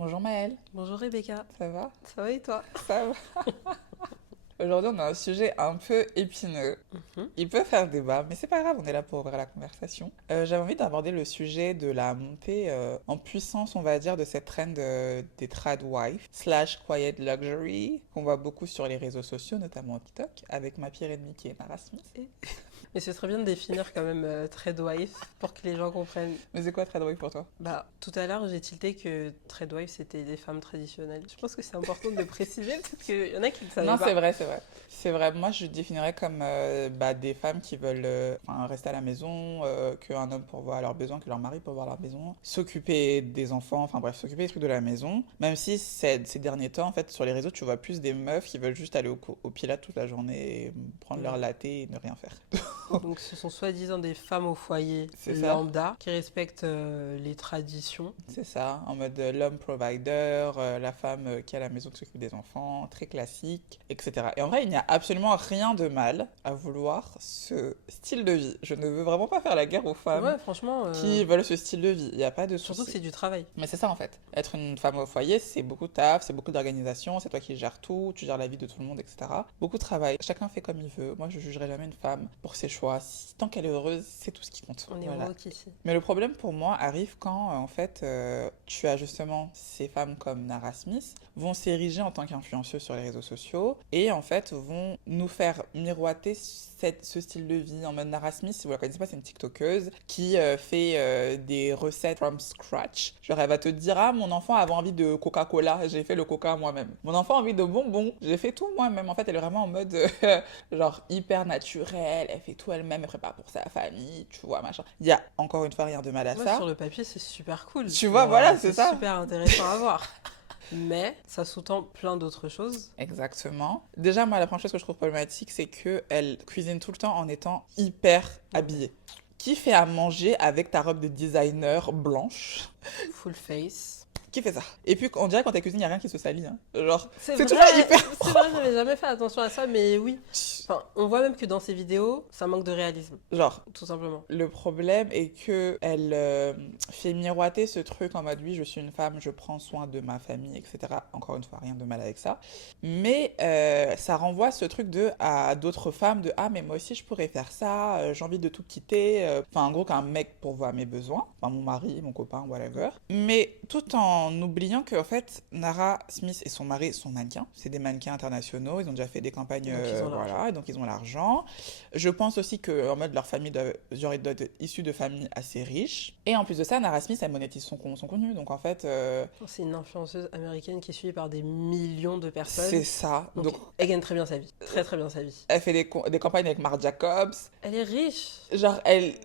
Bonjour Maëlle, Bonjour Rebecca, ça va? ça va et toi? Ça va. Aujourd'hui, on a un sujet un peu épineux. Mhm. Il peut faire débat, mais c'est pas grave, on est là pour ouvrir la conversation. J'avais envie d'aborder le sujet de la montée en puissance, on va dire, de cette trend des trad wife slash quiet luxury qu'on voit beaucoup sur les réseaux sociaux, notamment TikTok, avec ma pire ennemie qui est Nara Smith. Et ce serait bien de définir quand même Tradewife pour que les gens comprennent. Mais c'est quoi trad wife pour toi? Bah, tout à l'heure j'ai tilté que Tradewife c'était des femmes traditionnelles. Je pense que c'est important de le préciser parce qu'il y en a qui ne savaient Non, pas. c'est vrai, c'est vrai. C'est vrai, moi je définirais comme des femmes qui veulent enfin, rester à la maison, qu'un homme pourvoit à leurs besoins, que leur mari pourvoit à leurs besoins, s'occuper des enfants, enfin bref, s'occuper des trucs de la maison. Même si ces derniers temps, en fait, sur les réseaux, tu vois plus des meufs qui veulent juste aller au Pilates toute la journée et prendre leur Ouais. latte et ne rien faire. Donc ce sont soi-disant des femmes au foyer C'est ça? lambda qui respectent les traditions. C'est ça, en mode l'homme provider, la femme qui est à la maison qui s'occupe des enfants, très classique, etc. Et en vrai, il n'y a absolument rien de mal à vouloir ce style de vie. Je ne veux vraiment pas faire la guerre aux femmes Ouais, franchement, qui veulent ce style de vie. Il n'y a pas de surtout que souci. c'est du travail. Mais c'est ça en fait. Être une femme au foyer, c'est beaucoup de taf, c'est beaucoup d'organisation, c'est toi qui gères tout, tu gères la vie de tout le monde, etc. Beaucoup de travail. Chacun fait comme il veut. Moi, je jugerai jamais une femme pour ses choix. Tant qu'elle est heureuse, c'est tout ce qui compte. On est Voilà. woke ici. Mais le problème pour moi arrive quand, en fait, tu as justement ces femmes comme Nara Smith vont s'ériger en tant qu'influenceuses sur les réseaux sociaux et en fait vont nous faire miroiter ce style de vie en mode Nara Smith. Si vous la connaissez pas, c'est une TikTokeuse qui fait des recettes from scratch. Genre, elle va te dire, ah, mon enfant avait envie de Coca-Cola, j'ai fait le Coca moi-même. Mon enfant a envie de bonbons, j'ai fait tout moi-même. En fait, elle est vraiment en mode genre hyper naturelle, elle fait tout elle-même, elle prépare pour sa famille, tu vois, machin. Il y a encore une fois rien de mal à Ouais, ça. sur le papier, c'est super cool. Tu vois, voilà, c'est C'est ça. super intéressant à voir. Mais ça sous-tend plein d'autres choses. Exactement. Déjà, moi, la première chose que je trouve problématique, c'est qu'elle cuisine tout le temps en étant hyper habillée. Qui fait à manger avec ta robe de designer blanche? Full face. Qui fait ça? Et puis, on dirait quand elle cuisine, il n'y a rien qui se salit. Hein. Genre, C'est c'est vrai, toujours hyper c'est vrai, j'avais jamais fait attention à ça, mais oui. Enfin, on voit même que dans ces vidéos, ça manque de réalisme, genre, tout simplement. le problème est que elle fait miroiter ce truc en mode oui, je suis une femme, je prends soin de ma famille, etc. Encore une fois, rien de mal avec ça. Mais ça renvoie ce truc à d'autres femmes de ah, mais moi aussi je pourrais faire ça, j'ai envie de tout quitter. Enfin, en gros, qu'un mec pourvoit à mes besoins. Enfin, mon mari, mon copain, whatever. Mais tout en oubliant qu'en fait, Nara Smith et son mari sont mannequins. C'est des mannequins internationaux, ils ont déjà fait des campagnes, Donc ils ont l'argent. voilà, et donc ils ont l'argent. Je pense aussi que en mode leur famille doit, genre, ils doivent être issus de familles assez riches. Et en plus de ça, Nara Smith, elle monétise son contenu. Donc en fait, C'est une influenceuse américaine qui est suivie par des millions de c'est personnes. ça. Donc Donc elle gagne très bien sa vie. Très très bien sa vie. elle fait des campagnes avec Marc Jacobs. Elle est riche, Genre,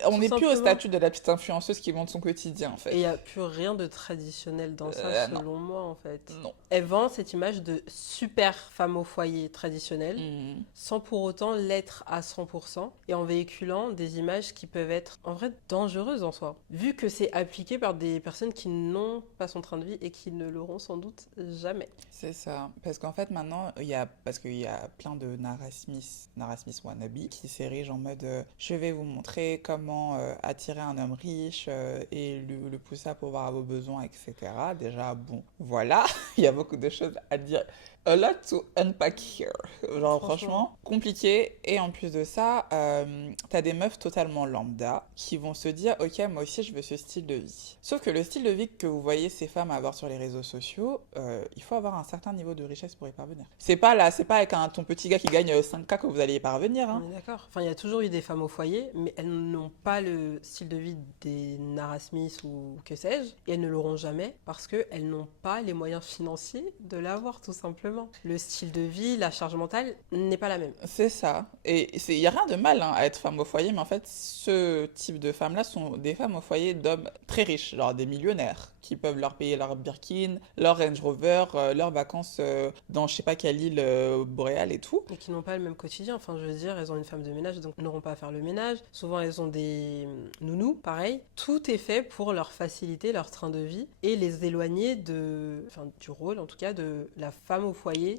on tout n'est plus au simplement. statut de la petite influenceuse qui montre son quotidien, en Et il fait. n'y a plus rien de traditionnel dans ça, Non, selon moi, en fait. non. Elle vend cette image de super femme au foyer traditionnelle, Hmm. sans pour autant l'être à 100%, et en véhiculant des images qui peuvent être en vrai dangereuses en soi, vu que c'est appliqué par des personnes qui n'ont pas son train de vie et qui ne l'auront sans doute jamais. C'est ça. Parce qu'en fait, maintenant, parce qu'il y a plein de Nara Smith wannabe, qui s'érigent en mode je vais vous montrer comment attirer un homme riche et le pousser à pouvoir à vos besoins, etc. Déjà, bon, voilà, il y a beaucoup de choses à dire. A lot to unpack here. Genre, Franchement. franchement, compliqué. Et en plus de ça, t'as des meufs totalement lambda qui vont se dire, ok, moi aussi, je veux ce style de vie. Sauf que le style de vie que vous voyez ces femmes avoir sur les réseaux sociaux, il faut avoir un certain niveau de richesse pour y parvenir. C'est pas là, c'est pas avec ton petit gars qui gagne 5K que vous allez y parvenir. Hein. On est d'accord. Enfin, il y a toujours eu des femmes au foyer, mais elles n'ont pas le style de vie des Nara Smith ou que sais-je, et elles ne l'auront jamais parce qu'elles n'ont pas les moyens financiers de l'avoir, tout simplement. Le style de vie, la charge mentale n'est pas la même. C'est ça. Et il n'y a rien de mal hein, à être femme au foyer, mais en fait, ce type de femmes-là sont des femmes au foyer d'hommes très riches, genre des millionnaires, qui peuvent leur payer leur Birkin, leur Range Rover, leurs vacances dans je sais pas quelle île boréale et tout. Et qui n'ont pas le même quotidien. Enfin, je veux dire, elles ont une femme de ménage, donc n'auront pas à faire le ménage. Souvent, elles ont des nounous, pareil. Tout est fait pour leur faciliter leur train de vie et les éloigner éloigné du rôle, en tout cas, de la femme au foyer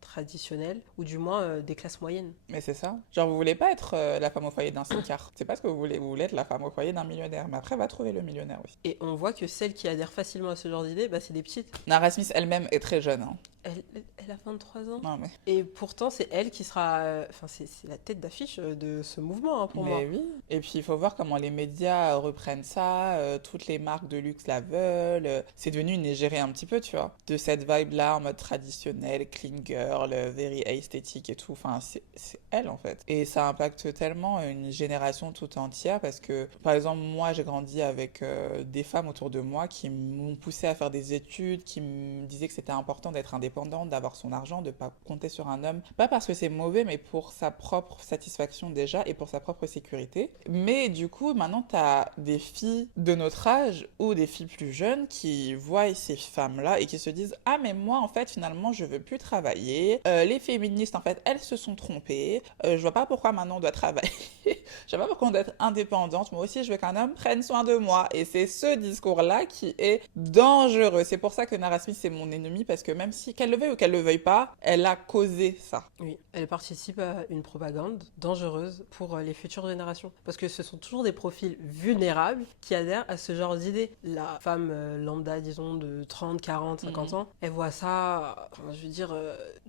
traditionnelle, ou du moins des classes moyennes. Mais c'est ça. Genre, vous voulez pas être la femme au foyer d'un smicard. C'est pas ce que vous voulez être la femme au foyer d'un millionnaire. Mais après, va trouver le millionnaire aussi. Et on voit que celles qui adhèrent facilement à ce genre d'idée, c'est des petites. Nara Smith elle-même est très jeune. Hein. Elle a 23 ans. Non, mais... Et pourtant, c'est elle qui sera... c'est la tête d'affiche de ce mouvement, pour moi. Mais oui. Et puis, il faut voir comment les médias reprennent ça. Toutes les marques de luxe la veulent. C'est devenu une égérie un petit peu, tu vois. De cette vibe-là, en mode traditionnel, clean girl, very esthétique et tout. Enfin, c'est elle, en fait. Et ça impacte tellement une génération tout entière parce que, par exemple, moi, j'ai grandi avec des femmes autour de moi qui m'ont poussé à faire des études, qui me disaient que c'était important d'être indépendante, d'avoir son argent, de pas compter sur un homme, pas parce que c'est mauvais, mais pour sa propre satisfaction déjà et pour sa propre sécurité. Mais du coup, maintenant, t'as des filles de notre âge ou des filles plus jeunes qui voient ces femmes-là et qui se disent « Ah, mais moi, en fait, finalement, je veux plus travailler. Les féministes, en fait, elles se sont trompées. Je vois pas pourquoi maintenant on doit travailler. Je vois pas pourquoi on doit être indépendante. Moi aussi, je veux qu'un homme prenne soin de moi. » Et c'est ce discours-là qui est dangereux. C'est pour ça que Nara Smith, c'est mon ennemie, parce que même si qu'elle le veuille ou qu'elle le veuille pas, elle a causé ça. Oui, elle participe à une propagande dangereuse pour les futures générations. Parce que ce sont toujours des profils vulnérables qui adhèrent à ce genre d'idées. La femme lambda, disons, de 30, 40, 50 ans, elle voit ça, je veux dire...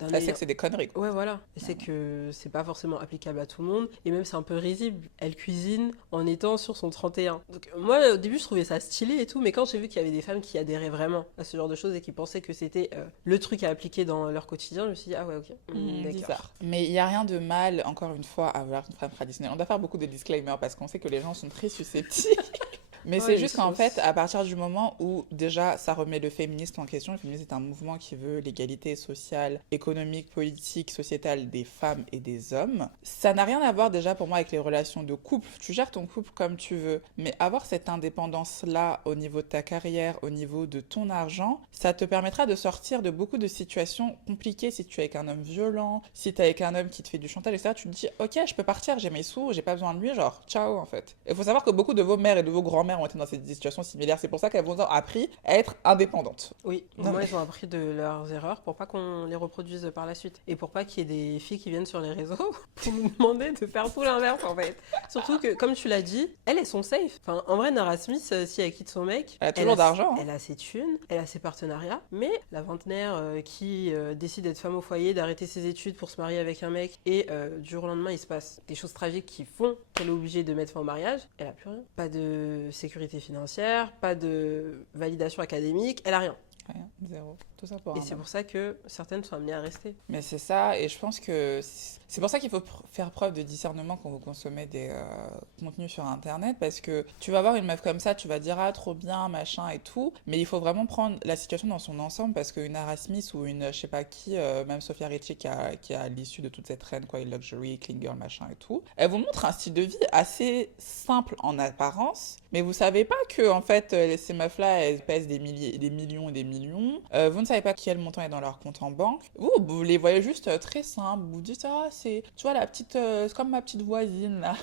elle sait que c'est des conneries. Ouais, voilà. Elle sait que c'est pas forcément applicable à tout le monde. Et même, c'est un peu risible. Elle cuisine en étant sur son 31. Donc, moi, au début, je trouvais ça stylé et tout. Mais quand j'ai vu qu'il y avait des femmes qui adhéraient vraiment à ce genre de choses et qui pensaient que c'était le truc à appliquer dans leur quotidien, je me suis dit, ah ouais, ok. Bizarre. Mais il n'y a rien de mal, encore une fois, à vouloir une femme traditionnelle. On doit faire beaucoup de disclaimers parce qu'on sait que les gens sont très susceptibles. Mais c'est juste qu'en fait, à partir du moment où déjà ça remet le féminisme en question, le féminisme est un mouvement qui veut l'égalité sociale, économique, politique, sociétale des femmes et des hommes. Ça n'a rien à voir déjà pour moi avec les relations de couple. Tu gères ton couple comme tu veux, mais avoir cette indépendance-là au niveau de ta carrière, au niveau de ton argent, ça te permettra de sortir de beaucoup de situations compliquées. Si tu es avec un homme violent, si tu es avec un homme qui te fait du chantage, etc., tu te dis, ok, je peux partir, j'ai mes sous, j'ai pas besoin de lui, genre, ciao en fait. Il faut savoir que beaucoup de vos mères et de vos grands-mères ont été dans ces situations similaires. C'est pour ça qu'elles vous ont appris à être indépendantes. Oui, moi, ils ont appris de leurs erreurs pour pas qu'on les reproduise par la suite. Et pour pas qu'il y ait des filles qui viennent sur les réseaux pour nous demander de faire tout l'inverse, en fait. Surtout que, comme tu l'as dit, elles sont safe. Enfin, en vrai, Nara Smith, si elle quitte son mec... Elle a toujours d'argent. Elle a ses thunes, elle a ses partenariats. Mais la vingtenaire qui décide d'être femme au foyer, d'arrêter ses études pour se marier avec un mec, et du jour au lendemain, il se passe des choses tragiques qui font qu'elle est obligée de mettre fin au mariage, elle a plus rien. Pas de sécurité financière, pas de validation académique, elle a rien. Rien, zéro. Tout ça pour et c'est pour ça que certaines sont amenées à rester. Mais c'est ça, et je pense que c'est pour ça qu'il faut faire preuve de discernement quand vous consommez des contenus sur Internet, parce que tu vas voir une meuf comme ça, tu vas dire ah trop bien, machin et tout, mais il faut vraiment prendre la situation dans son ensemble, parce qu'une Nara Smith ou une je sais pas qui, même Sofia Richie qui a l'issue de toute cette traîne, quoi, luxury, clean girl, machin et tout, elle vous montre un style de vie assez simple en apparence, mais vous savez pas que en fait ces meufs-là, elles pèsent des millions et des millions, vous ne savez pas quel montant est dans leur compte en banque, vous les voyez juste très simples, vous dites ah c'est, tu vois la petite, c'est comme ma petite voisine là.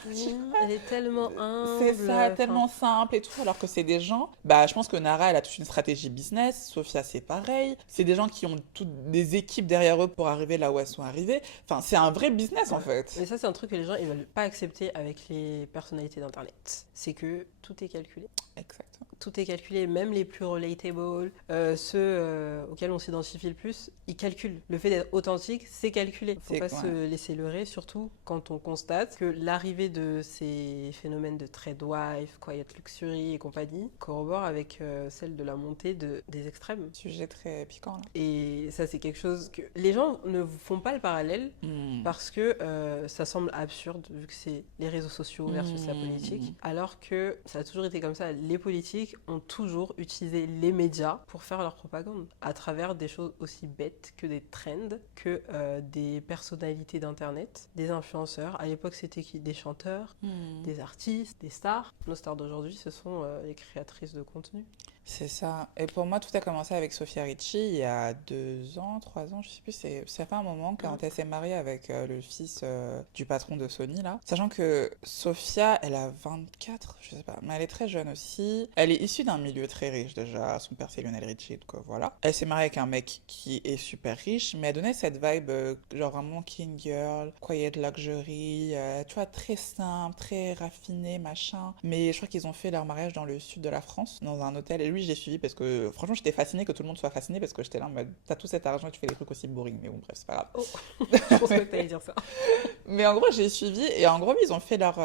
Elle est tellement humble. C'est ça, tellement simple et tout, alors que c'est des gens, je pense que Nara elle a toute une stratégie business, Sofia c'est pareil, c'est des gens qui ont toutes des équipes derrière eux pour arriver là où elles sont arrivées, enfin c'est un vrai business en fait. Mais ça c'est un truc que les gens ils veulent pas accepter avec les personnalités d'internet, c'est que tout est calculé. Exactement. Tout est calculé, même les plus relatable, ceux auxquels on s'identifie le plus, ils calculent. Le fait d'être authentique, c'est calculé. Il ne faut pas se laisser leurrer, surtout quand on constate que l'arrivée de ces phénomènes de trade wife, quiet luxury et compagnie corrobore avec celle de la montée des extrêmes. Sujet très piquant là. Et ça c'est quelque chose que les gens ne font pas le parallèle parce que ça semble absurde vu que c'est les réseaux sociaux versus la politique, alors que ça a toujours été comme ça. Les politiques ont toujours utilisé les médias pour faire leur propagande à travers des choses aussi bêtes que des trends, que des personnalités d'internet, des influenceurs. À l'époque c'était qui? Des chanteurs, des artistes, des stars. Nos stars d'aujourd'hui ce sont les créatrices de contenu. C'est ça. Et pour moi, tout a commencé avec Sofia Ricci il y a 2 ans, 3 ans, je sais plus. Ça fait un moment quand elle s'est mariée avec le fils du patron de Sony, là. Sachant que Sofia, elle a 24, je sais pas, mais elle est très jeune aussi. Elle est issue d'un milieu très riche déjà. Son père, c'est Lionel Richie, donc voilà. Elle s'est mariée avec un mec qui est super riche, mais elle donnait cette vibe, genre vraiment clean girl, quiet luxury, tu vois, très simple, très raffiné, machin. Mais je crois qu'ils ont fait leur mariage dans le sud de la France, dans un hôtel. Et lui, j'ai suivi parce que franchement, j'étais fascinée que tout le monde soit fasciné parce que j'étais là en mode, t'as tout cet argent et tu fais des trucs aussi boring. Mais bon, bref, c'est pas grave. Oh, je pensais que t'allais dire ça. Mais en gros, j'ai suivi et en gros, ils ont fait leur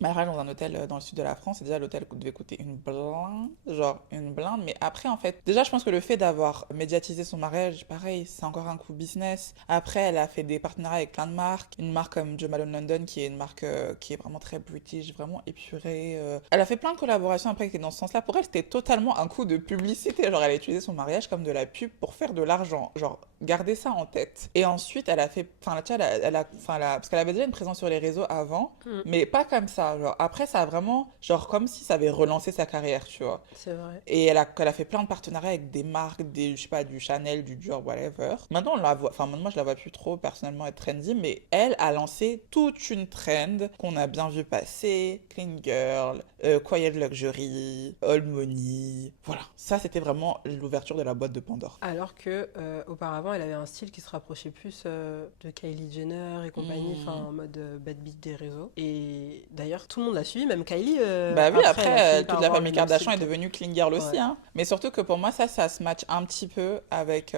mariage dans un hôtel dans le sud de la France. Et déjà, l'hôtel devait coûter une blinde, genre une blinde. Mais après, en fait, déjà, je pense que le fait d'avoir médiatisé son mariage, pareil, c'est encore un coup business. Après, elle a fait des partenariats avec plein de marques. Une marque comme Jo Malone London, qui est une marque qui est vraiment très british, vraiment épurée. Elle a fait plein de collaborations après qui étaient dans ce sens-là. Pour elle, c'était totalement un coup de publicité. Genre, elle a utilisé son mariage comme de la pub pour faire de l'argent. Genre, gardez ça en tête. Et ensuite, elle a fait. Enfin, tu vois, parce qu'elle avait déjà une présence sur les réseaux avant, mais pas comme ça. Genre, après, ça a vraiment. Genre, comme si ça avait relancé sa carrière, tu vois. C'est vrai. Et elle a fait plein de partenariats avec des marques, je sais pas, du Chanel, du Dior, whatever. Maintenant, on la voit. Enfin, moi, je la vois plus trop personnellement être trendy, mais elle a lancé toute une trend qu'on a bien vu passer. Clean girl, quiet luxury, old money. Voilà. Ça, c'était vraiment l'ouverture de la boîte de Pandore. Alors que auparavant, elle avait un style qui se rapprochait plus de Kylie Jenner et compagnie, enfin en mode bad bitch des réseaux. Et d'ailleurs, tout le monde l'a suivi, même Kylie. Bah oui, elle a après, fini par toute la avoir famille le même Kardashian est style. devenue clean girl aussi, Ouais. hein. Mais surtout que pour moi, ça se match un petit peu avec...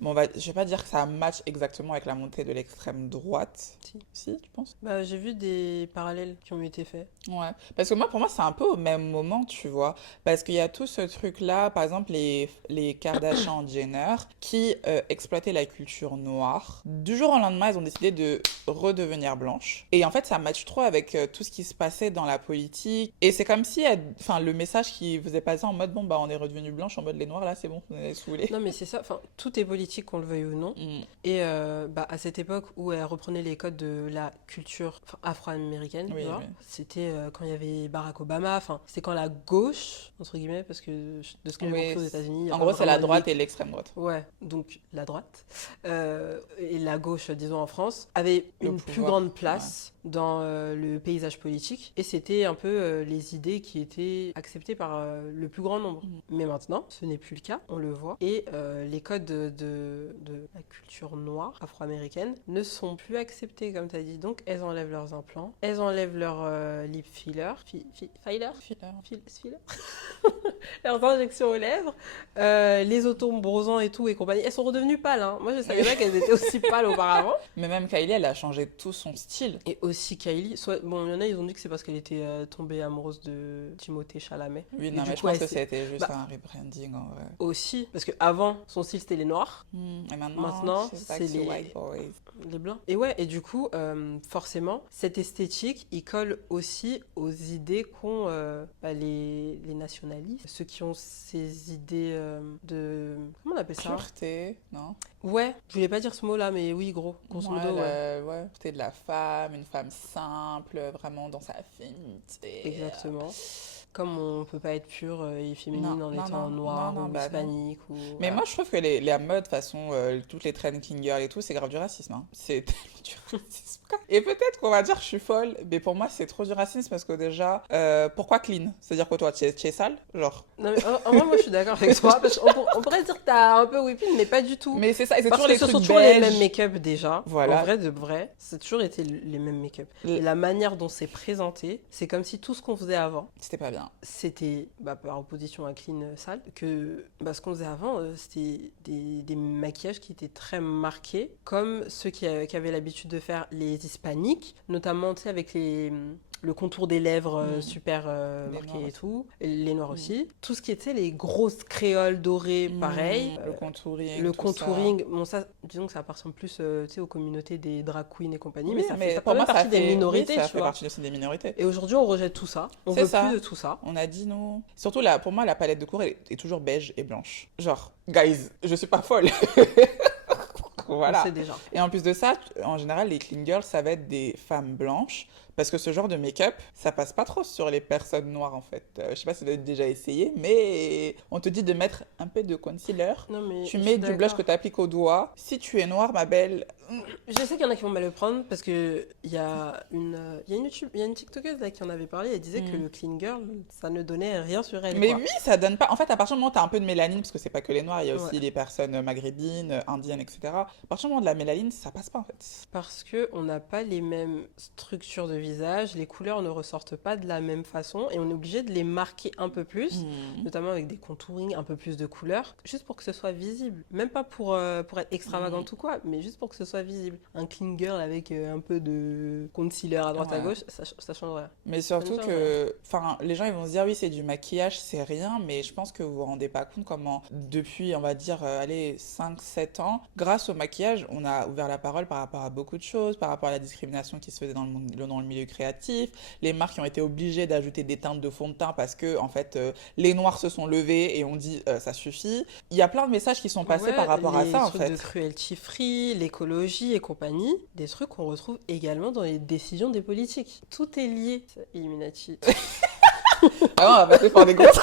bon, je vais pas dire que ça match exactement avec la montée de l'extrême droite. Si. Si, tu penses? Bah, j'ai vu des parallèles qui ont été faits. Ouais. Parce que moi, pour moi, c'est un peu au même moment, tu vois. Parce qu'il y a tout ce truc-là, par exemple, les Kardashian Jenner, qui exploitaient la culture noire. Du jour au lendemain, ils ont décidé de redevenir blanches. Et en fait, ça match trop avec tout ce qui se passait dans la politique. Et c'est comme si, enfin, le message qui faisait passer en mode, bon, bah, on est redevenu blanche, en mode les noirs, là, c'est bon, on est saoulés. Non, mais c'est ça, enfin, tout est politique, qu'on le veuille ou non. Mm. Et bah, à cette époque où elle reprenait les codes de la culture afro-américaine, Oui, tu vois, oui. c'était quand il y avait Barack Obama, enfin, c'était quand la gauche, entre guillemets, parce que de ce que j'ai Oui, compris aux États-Unis, il y a en pas gros, c'est la vraiment droite et l'extrême droite. Ouais, donc la droite et la gauche, disons en France, avait Le une plus pouvoir, grande place dans le paysage politique et c'était un peu les idées qui étaient acceptées par le plus grand nombre. Mais maintenant, ce n'est plus le cas, on le voit. Et les codes de la culture noire afro-américaine ne sont plus acceptés, comme tu as dit. Donc, elles enlèvent leurs implants, elles enlèvent leurs lip filler, filler, filler, leurs injections aux lèvres, les autobrosants et tout et compagnie. Elles sont redevenues pâles. Hein. Moi, je savais pas qu'elles étaient aussi pâles auparavant. Mais même Kylie, elle a changé tout son style. Et aussi Kylie, bon, il y en a, ils ont dit que c'est parce qu'elle était tombée amoureuse de Timothée Chalamet. Oui, Et non, du mais je coup, pense elle que s'est- c'était juste bah, un rebranding en vrai. aussi, parce qu'avant, son style c'était les noirs, Et maintenant, maintenant, she's back c'est to les white boys. les blancs. Et ouais, et du coup, forcément, cette esthétique, il colle aussi aux idées qu'ont les nationalistes, ceux qui ont ces idées de... Comment on appelle ça? Pureté, non? Ouais, je voulais pas dire ce mot-là, mais oui, gros, grosso modo, ouais. Ouais, pureté de la femme, une femme simple, vraiment dans sa féminité. Exactement. Comme on peut pas être pure et féminine Non, en non, étant non, noire non, non, ou bah non. hispanique ou... Mais voilà. moi, je trouve que la mode, de toute façon, toutes les trends clean girl et tout, c'est grave du racisme. Hein. C'est tellement du racisme. Et peut-être qu'on va dire que je suis folle, mais pour moi, c'est trop du racisme parce que déjà, pourquoi clean? C'est-à-dire que toi, tu es sale? Genre. Non, mais en vrai, moi, je suis d'accord avec toi. Parce qu'on pourrait dire que t'as un peu whipping, mais pas du tout. Mais c'est ça, et c'est Parce toujours que les ce trucs sont toujours les beige. mêmes make-up déjà. Voilà. En vrai, de vrai, c'est toujours été les mêmes make-up. Et la manière dont c'est présenté, c'est comme si tout ce qu'on faisait avant, C'était pas bien. c'était par opposition à clean sale, que ce qu'on faisait avant, c'était des maquillages qui étaient très marqués, comme ceux qui avaient l'habitude de faire les hispaniques, notamment tu sais, avec le contour des lèvres super marqué et tout, les noirs aussi. Tout ce qui était les grosses créoles dorées, pareil. Le contouring. Le tout contouring, bon ça, disons que ça appartient plus tu sais, aux communautés des drag queens et compagnie, Oui, mais ça fait pour quand même moi, partie des minorités, oui, ça tu fait vois. partie aussi des minorités. Et aujourd'hui, on rejette tout ça. On C'est veut ça. plus de tout ça. On a dit non. Surtout, là, pour moi, la palette de couleurs est toujours beige et blanche. Genre, guys, je suis pas folle. On Voilà. sait déjà. Et en plus de ça, en général, les clean girls, ça va être des femmes blanches Parce que ce genre de make-up, ça passe pas trop sur les personnes noires, en fait. Je sais pas si vous avez déjà essayé, mais on te dit de mettre un peu de concealer. Non, mais Tu je mets suis du blush d'accord. que tu appliques au doigt. Si tu es noire, ma belle, Je sais qu'il y en a qui vont mal le prendre parce que il y a une TikTokeuse là qui en avait parlé. Elle disait que hmm. le clean girl, ça ne donnait rien sur elle, Mais quoi. oui, ça donne pas. En fait, à partir du moment où tu as un peu de mélanine, parce que c'est pas que les noirs, il y a Ouais. aussi les personnes maghrébines, indiennes, etc. À partir du moment de la mélanine, ça passe pas en fait. Parce que on n'a pas les mêmes structures de visage, les couleurs ne ressortent pas de la même façon et on est obligé de les marquer un peu plus, Hmm. notamment avec des contouring, un peu plus de couleurs, juste pour que ce soit visible. Même pas pour être Hmm. extravagante ou quoi, mais juste pour que ce soit visible. Un clean girl avec un peu de concealer à droite à Ouais. gauche, ça change rien. Mais Ça ne surtout change rien. que, enfin, les gens ils vont se dire oui c'est du maquillage, c'est rien, mais je pense que vous vous rendez pas compte comment depuis on va dire allez 5 7 ans, grâce au maquillage, on a ouvert la parole par rapport à beaucoup de choses, par rapport à la discrimination qui se faisait dans le milieu créatif, les marques qui ont été obligées d'ajouter des teintes de fond de teint parce que en fait les noirs se sont levés et ont dit ça suffit. Il y a plein de messages qui sont passés par Ouais, rapport à les ça en trucs de fait. cruelty free, l'écologie et compagnie, des trucs qu'on retrouve également dans les décisions des politiques. Tout est lié. Illuminati. Ah non, on va passer par des grosses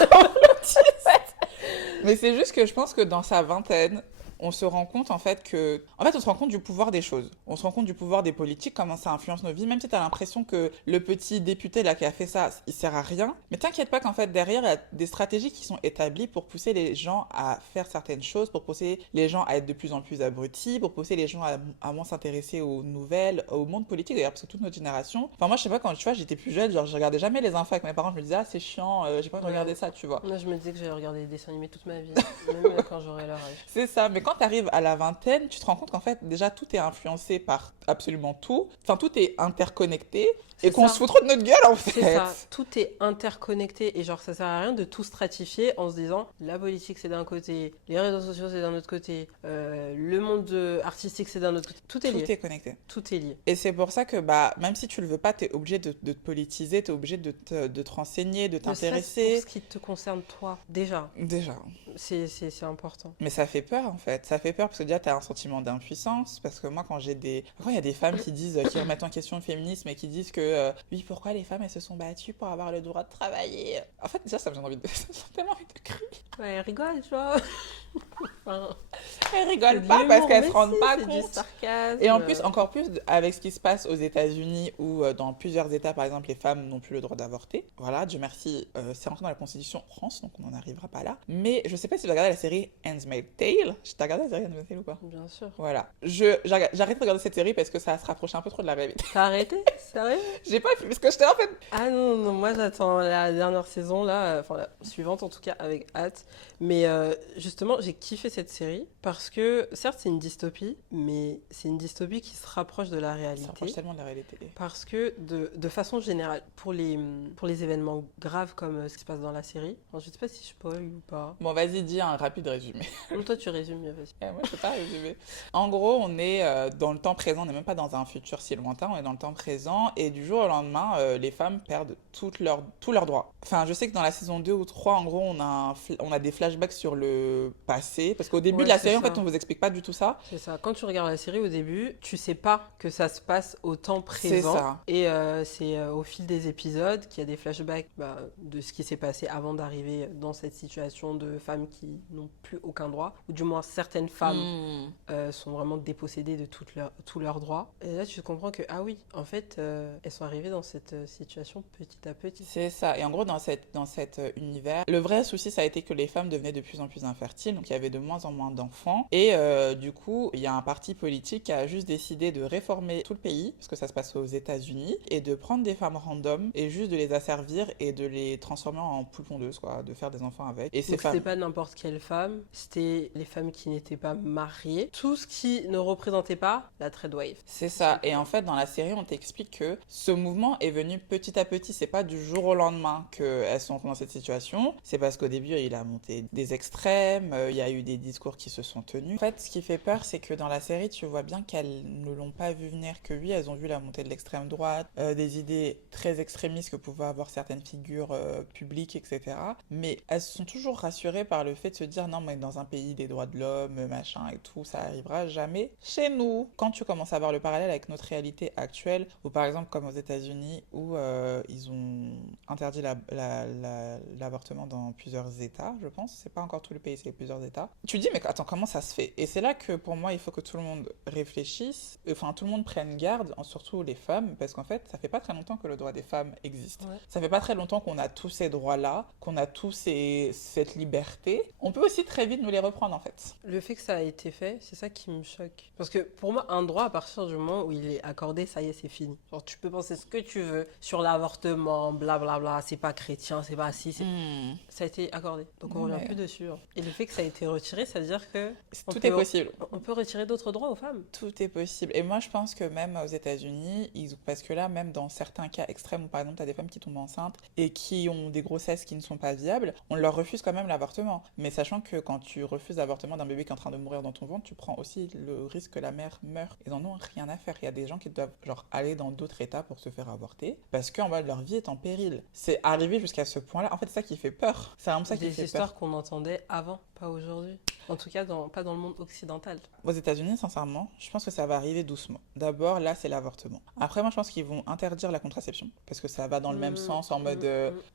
Mais c'est juste que je pense que dans sa vingtaine, on se rend compte en fait que... En fait, on se rend compte du pouvoir des choses. On se rend compte du pouvoir des politiques, comment ça influence nos vies. Même si tu as l'impression que le petit député là qui a fait ça, il sert à rien. Mais t'inquiète pas qu'en fait, derrière, il y a des stratégies qui sont établies pour pousser les gens à faire certaines choses, pour pousser les gens à être de plus en plus abrutis, pour pousser les gens à moins s'intéresser aux nouvelles, au monde politique d'ailleurs, parce que toute notre génération... Enfin, moi, je sais pas, quand tu vois, j'étais plus jeune, genre, je regardais jamais les infos avec mes parents. Je me disais, ah, c'est chiant, j'ai pas envie de Ouais. regarder ça, tu vois. Moi, je me disais que j'allais regarder des dessins animés toute ma vie, même quand j'aurai leur âge. C'est ça, mais quand tu arrives à la vingtaine, tu te rends compte qu'en fait, déjà, tout est influencé par absolument tout. Enfin, tout est interconnecté et C'est qu'on ça. se fout trop de notre gueule, en C'est fait. ça, tout est interconnecté et genre ça sert à rien de tout stratifier en se disant la politique c'est d'un côté, les réseaux sociaux c'est d'un autre côté, le monde artistique c'est d'un autre côté. Tout est Tout lié, est connecté. tout est lié. Et c'est pour ça que, bah, même si tu le veux pas, tu es obligé de te politiser, tu es obligé de te renseigner, de Ne serait-ce pour t'intéresser. ce qui te concerne toi, déjà, Déjà. c'est important. Mais ça fait peur, en fait. Ça fait peur parce que déjà, tu as un sentiment d'impuissance. Parce que moi, quand il y a des femmes qui disent, qui remettent en question le féminisme et qui disent que, oui, pourquoi les femmes, elles se sont battues pour avoir le droit de travailler. En fait, déjà, ça me donne envie de... ça me donne tellement envie de crier. Ouais, elle rigole, tu vois. Enfin, Elles c'est rigolent de pas parce l'humour, qu'elles mais se rendent si, pas c'est du compte. sarcasme. Et en plus, encore plus avec ce qui se passe aux États-Unis où dans plusieurs États, par exemple, les femmes n'ont plus le droit d'avorter. Voilà, Dieu merci, c'est rentré dans la Constitution France, donc on n'en arrivera pas là. Mais je sais pas si tu as regardé la série Handmaid's Tale. T'as regardé la série Handmaid's Tale ou pas? Bien sûr. Voilà. J'arrête de regarder cette série parce que ça se rapproche un peu trop de la réalité. T'as arrêté? Sérieux? J'ai pas pu, parce que j'étais en fait... Ah non, non, moi j'attends la dernière saison, là, enfin la suivante en tout cas, avec hâte. Mais justement, j'ai kiffé cette série parce que, certes, c'est une dystopie, mais c'est une dystopie qui se rapproche de la Ça réalité. rapproche tellement de la réalité. Parce que, de façon générale, pour les événements graves comme ce qui se passe dans la série, alors, je sais pas si je spoil ou pas. Bon, vas-y, dis un rapide résumé. Comme toi, tu résumes mieux, vas-y. Moi, je peux pas résumer. En gros, on est dans le temps présent, on n'est même pas dans un futur si lointain, on est dans le temps présent, et du jour au lendemain, les femmes perdent tous leurs droits. Enfin, je sais que dans la saison 2 ou 3, en gros, on a des flashbacks sur le passé, parce qu'au début Ouais, de la c'est série, en ça. fait, on vous explique pas du tout ça. C'est ça. Quand tu regardes la série au début, tu sais pas que ça se passe au temps C'est présent. ça. Et c'est au fil des épisodes qu'il y a des flashbacks de ce qui s'est passé avant d'arriver dans cette situation de femmes qui n'ont plus aucun droit, ou du moins certaines femmes Hmm. sont vraiment dépossédées de tous leurs droits. Et là, tu comprends que, ah oui, en fait, elles sont arrivées dans cette situation petit à petit. C'est ça. Et en gros, dans cet univers, le vrai souci, ça a été que les femmes devenaient de plus en plus infertiles, donc il y avait de moins en moins d'enfants. Et du coup, il y a un parti politique qui a juste décidé de réformer tout le pays, parce que ça se passe aux États-Unis, et de prendre des femmes random et juste de les asservir et de les transformer en poules pondeuses, quoi, de faire des enfants avec. Et ces Donc femmes. c'était pas n'importe quelle femme, c'était les femmes qui n'étaient pas mariées, tout ce qui ne représentait pas la trade wave. C'est ça. Et en fait, dans la série, on t'explique que ce mouvement est venu petit à petit. C'est pas du jour au lendemain qu'elles sont dans cette situation. C'est parce qu'au début, il a monté des extrêmes, il y a eu des discours qui se sont tenues. En fait, ce qui fait peur, c'est que dans la série, tu vois bien qu'elles ne l'ont pas vu venir, que oui, elles ont vu la montée de l'extrême droite, des idées très extrémistes que pouvaient avoir certaines figures publiques, etc. Mais elles sont toujours rassurées par le fait de se dire non, mais dans un pays des droits de l'homme, machin et tout, ça arrivera jamais chez nous. Quand tu commences à voir le parallèle avec notre réalité actuelle, ou par exemple comme aux États-Unis où ils ont interdit l'avortement dans plusieurs États, je pense, c'est pas encore tout le pays, c'est plusieurs États. Tu te dis mais attends, comment ça se fait? Et c'est là que pour moi il faut que tout le monde réfléchisse, enfin tout le monde prenne garde, surtout les femmes, parce qu'en fait ça fait pas très longtemps que le droit des femmes existe. Ouais. Ça fait pas très longtemps qu'on a tous ces droits-là, qu'on a tous cette liberté. On peut aussi très vite nous les reprendre en fait. Le fait que ça a été fait, c'est ça qui me choque. Parce que pour moi, un droit, à partir du moment où il est accordé, ça y est, c'est fini. Genre, tu peux penser ce que tu veux sur l'avortement, blablabla, c'est pas chrétien, c'est pas si, ça a été accordé. Donc on revient plus dessus. Hein. Et le fait que ça a été retiré, ça veut dire que tout est possible. On peut retirer d'autres droits aux femmes. Tout est possible. Et moi, je pense que même aux États-Unis, parce que là, même dans certains cas extrêmes où par exemple, tu as des femmes qui tombent enceintes et qui ont des grossesses qui ne sont pas viables, on leur refuse quand même l'avortement. Mais sachant que quand tu refuses l'avortement d'un bébé qui est en train de mourir dans ton ventre, tu prends aussi le risque que la mère meure. Ils n'en ont rien à faire. Il y a des gens qui doivent aller dans d'autres états pour se faire avorter parce qu'en bas leur vie est en péril. C'est arrivé jusqu'à ce point-là. En fait, c'est ça qui fait peur. C'est vraiment ça qui fait peur. Des histoires qu'on entendait avant, pas aujourd'hui. En tout cas, pas dans le monde occidental. Aux États-Unis, sincèrement, je pense que ça va arriver doucement. D'abord, là, c'est l'avortement. Après, moi, je pense qu'ils vont interdire la contraception parce que ça va dans le même sens, en mode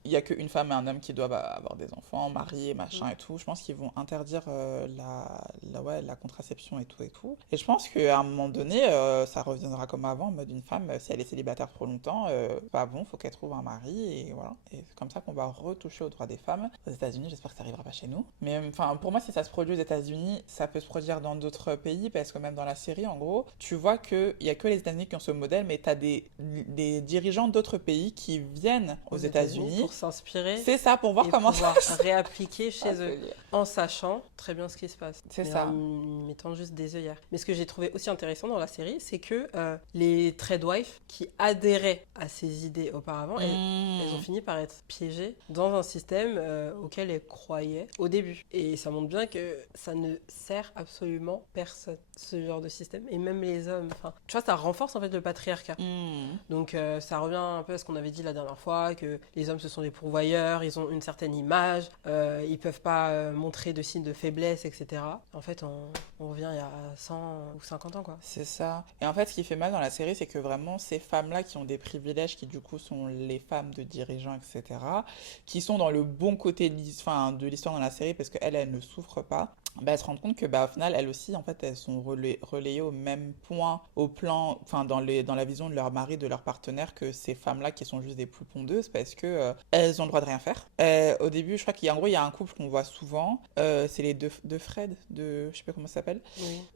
il n'y a qu'une femme et un homme qui doivent avoir des enfants, mariés, machin et tout. Je pense qu'ils vont interdire la contraception et tout et tout. Et je pense qu'à un moment donné, ça reviendra comme avant, en mode une femme, si elle est célibataire trop longtemps, pas bon, faut qu'elle trouve un mari et voilà. Et c'est comme ça qu'on va retoucher aux droits des femmes. Aux États-Unis, j'espère que ça arrivera pas chez nous. Mais enfin, pour moi, si ça se produit aux États-Unis, ça peut se produire dans d'autres pays parce que même dans la série, en gros, tu vois qu'il n'y a que les États-Unis qui ont ce modèle, mais tu as des dirigeants d'autres pays qui viennent aux États-Unis pour s'inspirer. C'est ça, pour voir comment ça se réappliquer chez eux en sachant très bien ce qui se passe. C'est ça. En mettant juste des œillères. Mais ce que j'ai trouvé aussi intéressant dans la série, c'est que les tradwives qui adhéraient à ces idées auparavant, elles ont fini par être piégées dans un système auquel elles croyaient au début. Et ça montre bien que ça ne sert absolument personne, ce genre de système. Et même les hommes, tu vois, ça renforce en fait le patriarcat. Donc ça revient un peu à ce qu'on avait dit la dernière fois, que les hommes ce sont des pourvoyeurs, ils ont une certaine image, ils peuvent pas montrer de signes de faiblesse, etc. En fait, on revient il y a 100 ou 50 ans, quoi. C'est ça. Et en fait, ce qui fait mal dans la série, c'est que vraiment, ces femmes-là qui ont des privilèges, qui du coup sont les femmes de dirigeants, etc., qui sont dans le bon côté de l'histoire dans la série, parce qu'elles ne souffrent pas, elles se rendent compte que au final, elles aussi, en fait, elles sont relayées au même point, au plan, dans la vision de leur mari, de leur partenaire, que ces femmes-là qui sont juste des plus pondeuses, parce que elles ont le droit de rien faire. Au début, je crois qu'il y a un couple qu'on voit souvent, c'est les deux Fred, je sais pas comment ça s'appelle,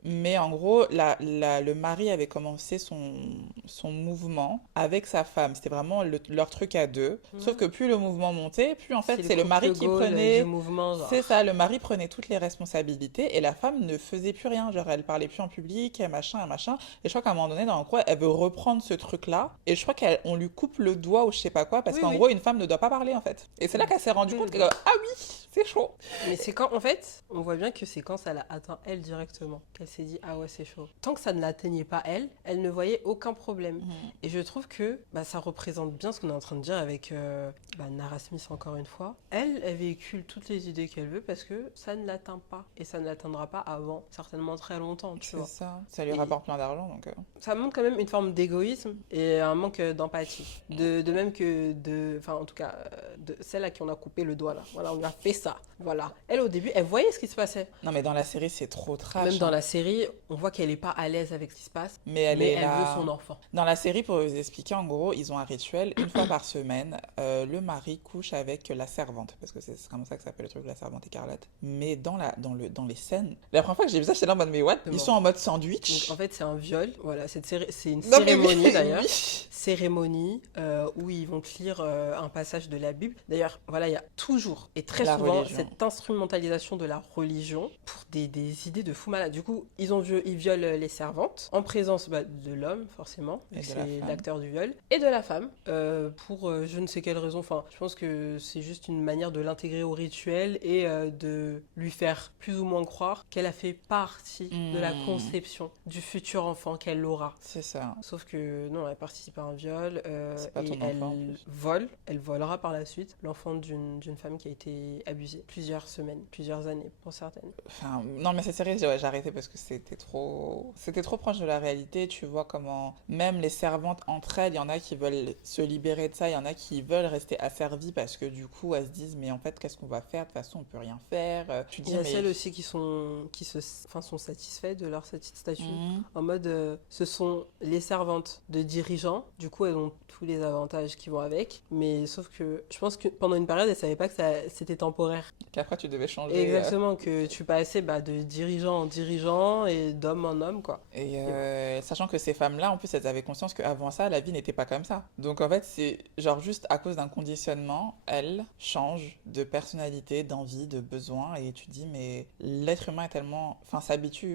mais en gros, le mari avait commencé son mouvement avec sa femme. C'était vraiment leur truc à deux. Sauf que plus le mouvement montait, plus en fait, c'est le mari qui prenait. C'est ça, le mari prenait toutes les responsabilités et la femme ne faisait plus rien. Genre, elle parlait plus en public, machin. Et je crois qu'à un moment donné, dans le coin, elle veut reprendre ce truc-là. Et je crois qu'on lui coupe le doigt ou je sais pas quoi, parce qu'en gros, une femme ne doit pas parler en fait. Et c'est là qu'elle s'est rendue compte que, ah oui, c'est chaud. Mais c'est quand, en fait, on voit bien que c'est quand ça l'a atteint elle directement qu'elle s'est dit, ah ouais, c'est chaud. Tant que ça ne l'atteignait pas elle ne voyait aucun problème. Et je trouve que ça représente bien ce qu'on est en train de dire avec Nara Smith, encore une fois. Elle véhicule toutes les idées qu'elle veut parce que ça ne l'atteint pas. Et ça ne l'atteindra pas avant certainement très longtemps, tu vois. C'est ça. Ça lui rapporte plein d'argent, donc... Ça montre quand même une forme d'égoïsme et un manque d'empathie. De même que en tout cas, de celle à qui on a coupé le doigt, là. Voilà, on lui a fait ça. Voilà. Elle, au début, elle voyait ce qui se passait. Non, mais dans la série, c'est trop trash. Même dans la série, on voit qu'elle n'est pas à l'aise avec ce qui se passe. Mais elle veut son enfant. Dans la série, pour vous expliquer, en gros, ils ont un rituel. Une fois par semaine, le mari couche avec la servante. Parce que c'est comme ça que ça s'appelle le truc, la servante écarlate. Mais dans les scènes... La première fois que j'ai vu ça, j'étais là en mode, mais what ? Ils sont en mode sandwich. Donc, en fait, c'est un viol. Voilà, c'est une cérémonie, d'ailleurs. Cérémonie où ils vont lire un passage de la Bible. D'ailleurs, voilà, il y a toujours et très souvent cette instrumentalisation de la religion pour des idées de fou malade. Du coup, ils violent les servantes en présence de l'homme, forcément, c'est l'acteur du viol, et de la femme, pour je ne sais quelle raison. Enfin, je pense que c'est juste une manière de l'intégrer au rituel et de lui faire plus ou moins croire qu'elle a fait partie de la conception du futur enfant qu'elle aura. C'est ça. Sauf que non, elle participe à un viol C'est pas et ton enfant, en plus. elle volera par la suite l'enfant d'une femme qui a été abusée plusieurs semaines, plusieurs années pour certaines. Enfin, non, mais c'est sérieux, ouais, j'ai arrêté parce que c'était trop proche de la réalité. Tu vois comment, même les servantes entre elles, il y en a qui veulent se libérer de ça, il y en a qui veulent rester asservies parce que du coup, elles se disent, mais en fait, qu'est-ce qu'on va faire? De toute façon, on peut rien faire. Tu Il dis, y a mais. celles aussi sont satisfaites de leur statut. Mhm. En mode, ce sont les servantes de dirigeants, du coup, elles ont tous les avantages qui vont avec. Mais sauf que je pense que pendant une période, elles savaient pas que c'était temporaire. Qu'après, tu devais changer. Exactement, que tu passais de dirigeant en dirigeant et d'homme en homme, quoi. Et Et ouais. sachant que ces femmes-là, en plus, elles avaient conscience qu'avant ça, la vie n'était pas comme ça. Donc en fait, c'est genre juste à cause d'un conditionnement, elles changent de personnalité, d'envie, de besoin. Et tu te dis, mais l'être humain est tellement. Enfin,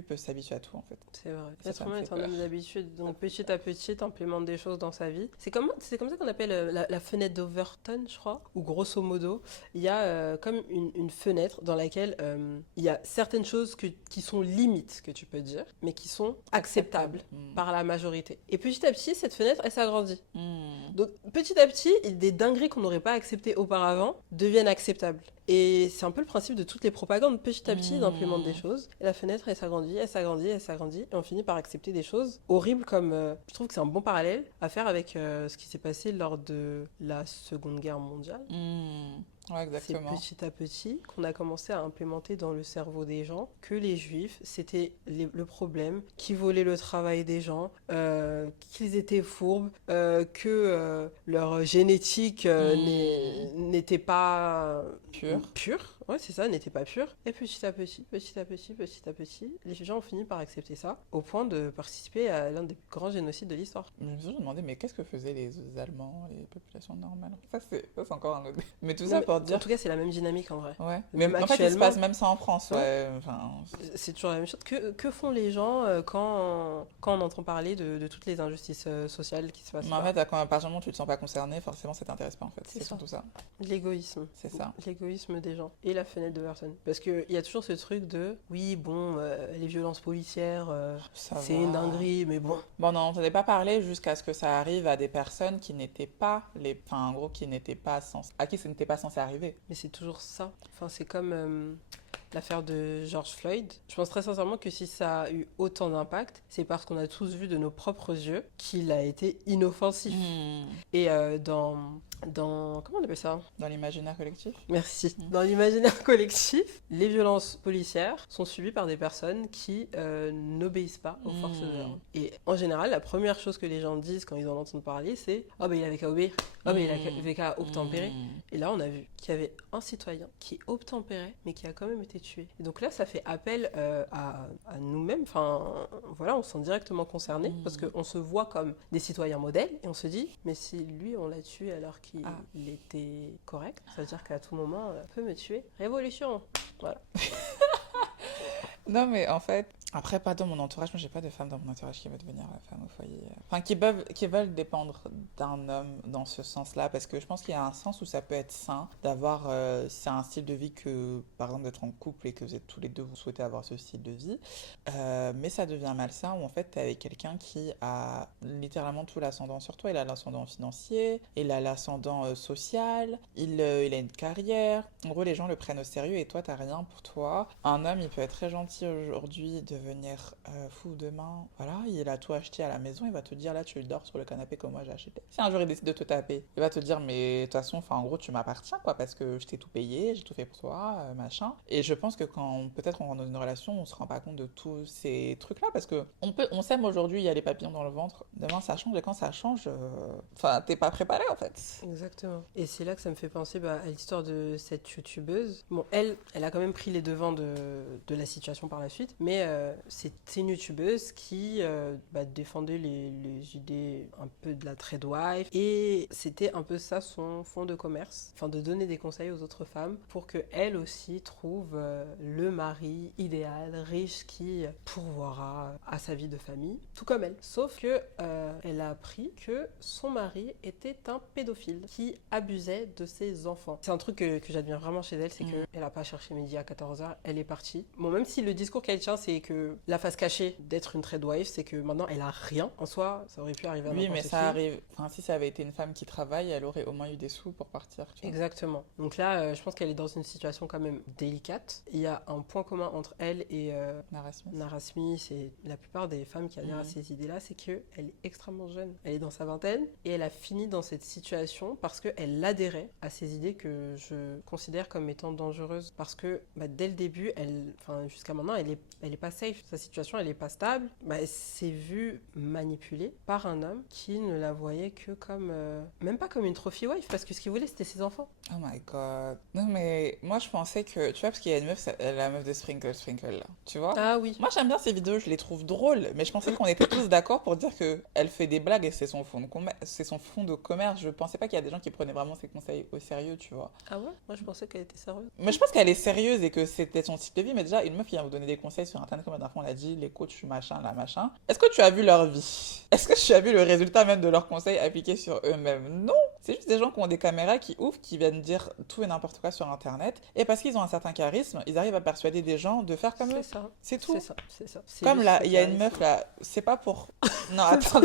peut s'habituer à tout en fait. C'est vrai. Ça L'être me humain fait est un peur. homme d'habitude, donc petit à petit, implémente des choses dans sa vie. C'est comme ça qu'on appelle la fenêtre d'Overton, je crois, où grosso modo, il y a comme une fenêtre dans laquelle il y a certaines choses qui sont limites, que tu peux dire, mais qui sont acceptables Hmm. par la majorité. Et petit à petit, cette fenêtre, elle s'agrandit. Hmm. Donc petit à petit, des dingueries qu'on n'aurait pas acceptées auparavant deviennent acceptables. Et c'est un peu le principe de toutes les propagandes. Petit à petit, ils implémentent des choses. Et la fenêtre, elle s'agrandit, elle s'agrandit, elle s'agrandit. Et on finit par accepter des choses horribles comme... je trouve que c'est un bon parallèle à faire avec ce qui s'est passé lors de la Seconde Guerre mondiale. Hmm. Ouais, C'est exactement. petit à petit qu'on a commencé à implémenter dans le cerveau des gens que les juifs, c'était le problème, qui volaient le travail des gens, qu'ils étaient fourbes, que leur génétique n'était pas Pur. pure. Ouais, c'est ça, n'était pas pure. Et petit à petit, petit à petit, petit à petit, les gens ont fini par accepter ça, au point de participer à l'un des plus grands génocides de l'histoire. Je me suis toujours demandé, mais qu'est-ce que faisaient les Allemands, les populations normales? Ça, c'est encore un autre. Mais tout Non, ça mais pour en dire. tout cas, c'est la même dynamique en vrai. Ouais. Mais Même en fait, il se actuellement, passe même ça en France, ouais. ouais. Enfin, C'est toujours la même chose. Que font les gens quand on entend parler de toutes les injustices sociales qui se passent mais en là? fait, à partir du moment où tu te sens pas concerné, forcément, ça t'intéresse pas en fait. C'est C'est ça. surtout ça. L'égoïsme. C'est ça. L'égoïsme des gens. Et la fenêtre de personne. Parce qu'il y a toujours ce truc de oui, bon, les violences policières, Ça c'est va. une dinguerie, mais bon. Bon, non, on n'en pas parlé jusqu'à ce que ça arrive à des personnes qui n'étaient pas les. Enfin, en gros, qui n'étaient pas censées. À qui ce n'était pas censé arriver. Mais c'est toujours ça. Enfin, c'est comme l'affaire de George Floyd. Je pense très sincèrement que si ça a eu autant d'impact, c'est parce qu'on a tous vu de nos propres yeux qu'il a été inoffensif. Et comment on appelle ça? Dans l'imaginaire collectif. Merci. Dans l'imaginaire collectif, les violences policières sont subies par des personnes qui n'obéissent pas aux forces de l'ordre. Et en général, la première chose que les gens disent quand ils en entendent parler, c'est « Oh, ben il avait qu'à obéir. Oh, ben il avait qu'à obtempérer. » Et là, on a vu qu'il y avait un citoyen qui obtempérait, mais qui a quand même été tué. Et donc là, ça fait appel à nous-mêmes. Enfin, voilà, on se sent directement concernés parce qu'on se voit comme des citoyens modèles et on se dit « Mais si lui, on l'a tué alors qu'il était correct, ça veut dire qu'à tout moment, il peut me tuer. Révolution !» Voilà. Non, mais en fait, après, pas dans mon entourage, moi j'ai pas de femme dans mon entourage qui veut devenir femme au foyer. Enfin, qui veulent dépendre d'un homme dans ce sens-là, parce que je pense qu'il y a un sens où ça peut être sain d'avoir, c'est un style de vie que, par exemple, d'être en couple et que vous êtes tous les deux, vous souhaitez avoir ce style de vie, mais ça devient malsain où en fait t'es avec quelqu'un qui a littéralement tout l'ascendant sur toi. Il a l'ascendant financier, il a l'ascendant social, il a une carrière. En gros, les gens le prennent au sérieux et toi, t'as rien pour toi. Un homme, il peut être très gentil aujourd'hui, devenir fou demain. Voilà, il a tout acheté à la maison, il va te dire là, tu dors sur le canapé comme moi j'ai acheté. Si un jour il décide de te taper, il va te dire mais de toute façon, enfin en gros, tu m'appartiens quoi, parce que je t'ai tout payé, j'ai tout fait pour toi, machin. Et je pense que quand peut-être on rentre dans une relation, on se rend pas compte de tous ces trucs-là, parce que on s'aime aujourd'hui, il y a les papillons dans le ventre. Demain ça change et quand ça change, enfin t'es pas préparé en fait. Exactement. Et c'est là que ça me fait penser à l'histoire de cette youtubeuse. Bon, elle a quand même pris les devants de la situation par la suite, mais c'est une youtubeuse qui défendait les idées un peu de la trade-wife. Et c'était un peu ça son fond de commerce. Enfin, de donner des conseils aux autres femmes pour qu'elles aussi trouvent le mari idéal, riche, qui pourvoira à sa vie de famille, tout comme elle. Sauf que elle a appris que son mari était un pédophile qui abusait de ses enfants. C'est un truc que j'admire vraiment chez elle, c'est qu'elle n'a pas cherché midi à 14h, elle est partie. Bon, même si le discours qu'elle tient, c'est que la face cachée d'être une trade wife, c'est que maintenant elle a rien. En soi, ça aurait pu arriver à n'importe qui. Oui, mais ça arrive. Enfin, si ça avait été une femme qui travaille, elle aurait au moins eu des sous pour partir. Tu vois. Exactement. Donc là, je pense qu'elle est dans une situation quand même délicate. Il y a un point commun entre elle et Nara Smith et la plupart des femmes qui adhèrent à ces idées-là, c'est qu'elle est extrêmement jeune. Elle est dans sa vingtaine et elle a fini dans cette situation parce qu'elle adhérait à ces idées que je considère comme étant dangereuses. Parce que dès le début, jusqu'à maintenant, elle est pas safe. Sa situation, elle est pas stable. Elle s'est vue manipulée par un homme qui ne la voyait que comme... même pas comme une trophy wife, parce que ce qu'il voulait, c'était ses enfants. Oh my god. Non, mais moi, je pensais que... Tu vois, parce qu'il y a une meuf, la meuf de Sprinkle, là. Tu vois? Ah oui. Moi, j'aime bien ces vidéos, je les trouve drôles. Mais je pensais qu'on était tous d'accord pour dire qu'elle fait des blagues et c'est son fond de commerce. Je pensais pas qu'il y a des gens qui prenaient vraiment ses conseils au sérieux, tu vois. Ah ouais? Moi, je pensais qu'elle était sérieuse. Mais je pense qu'elle est sérieuse et que c'était son style de vie. Mais déjà, une meuf qui vient vous donner des conseils sur Internet, comme la dernière fois, on l'a dit, les coachs, machin, là, machin. Est-ce que tu as vu leur vie? Est-ce que tu as vu le résultat même de leurs conseils appliqués sur eux-mêmes? Non! C'est juste des gens qui ont des caméras qui ouvrent, qui viennent dire tout et n'importe quoi sur Internet. Et parce qu'ils ont un certain charisme, ils arrivent à persuader des gens de faire comme eux. C'est ça. C'est tout. C'est ça. Comme là, il y a une meuf là, c'est pas pour... Non, attends.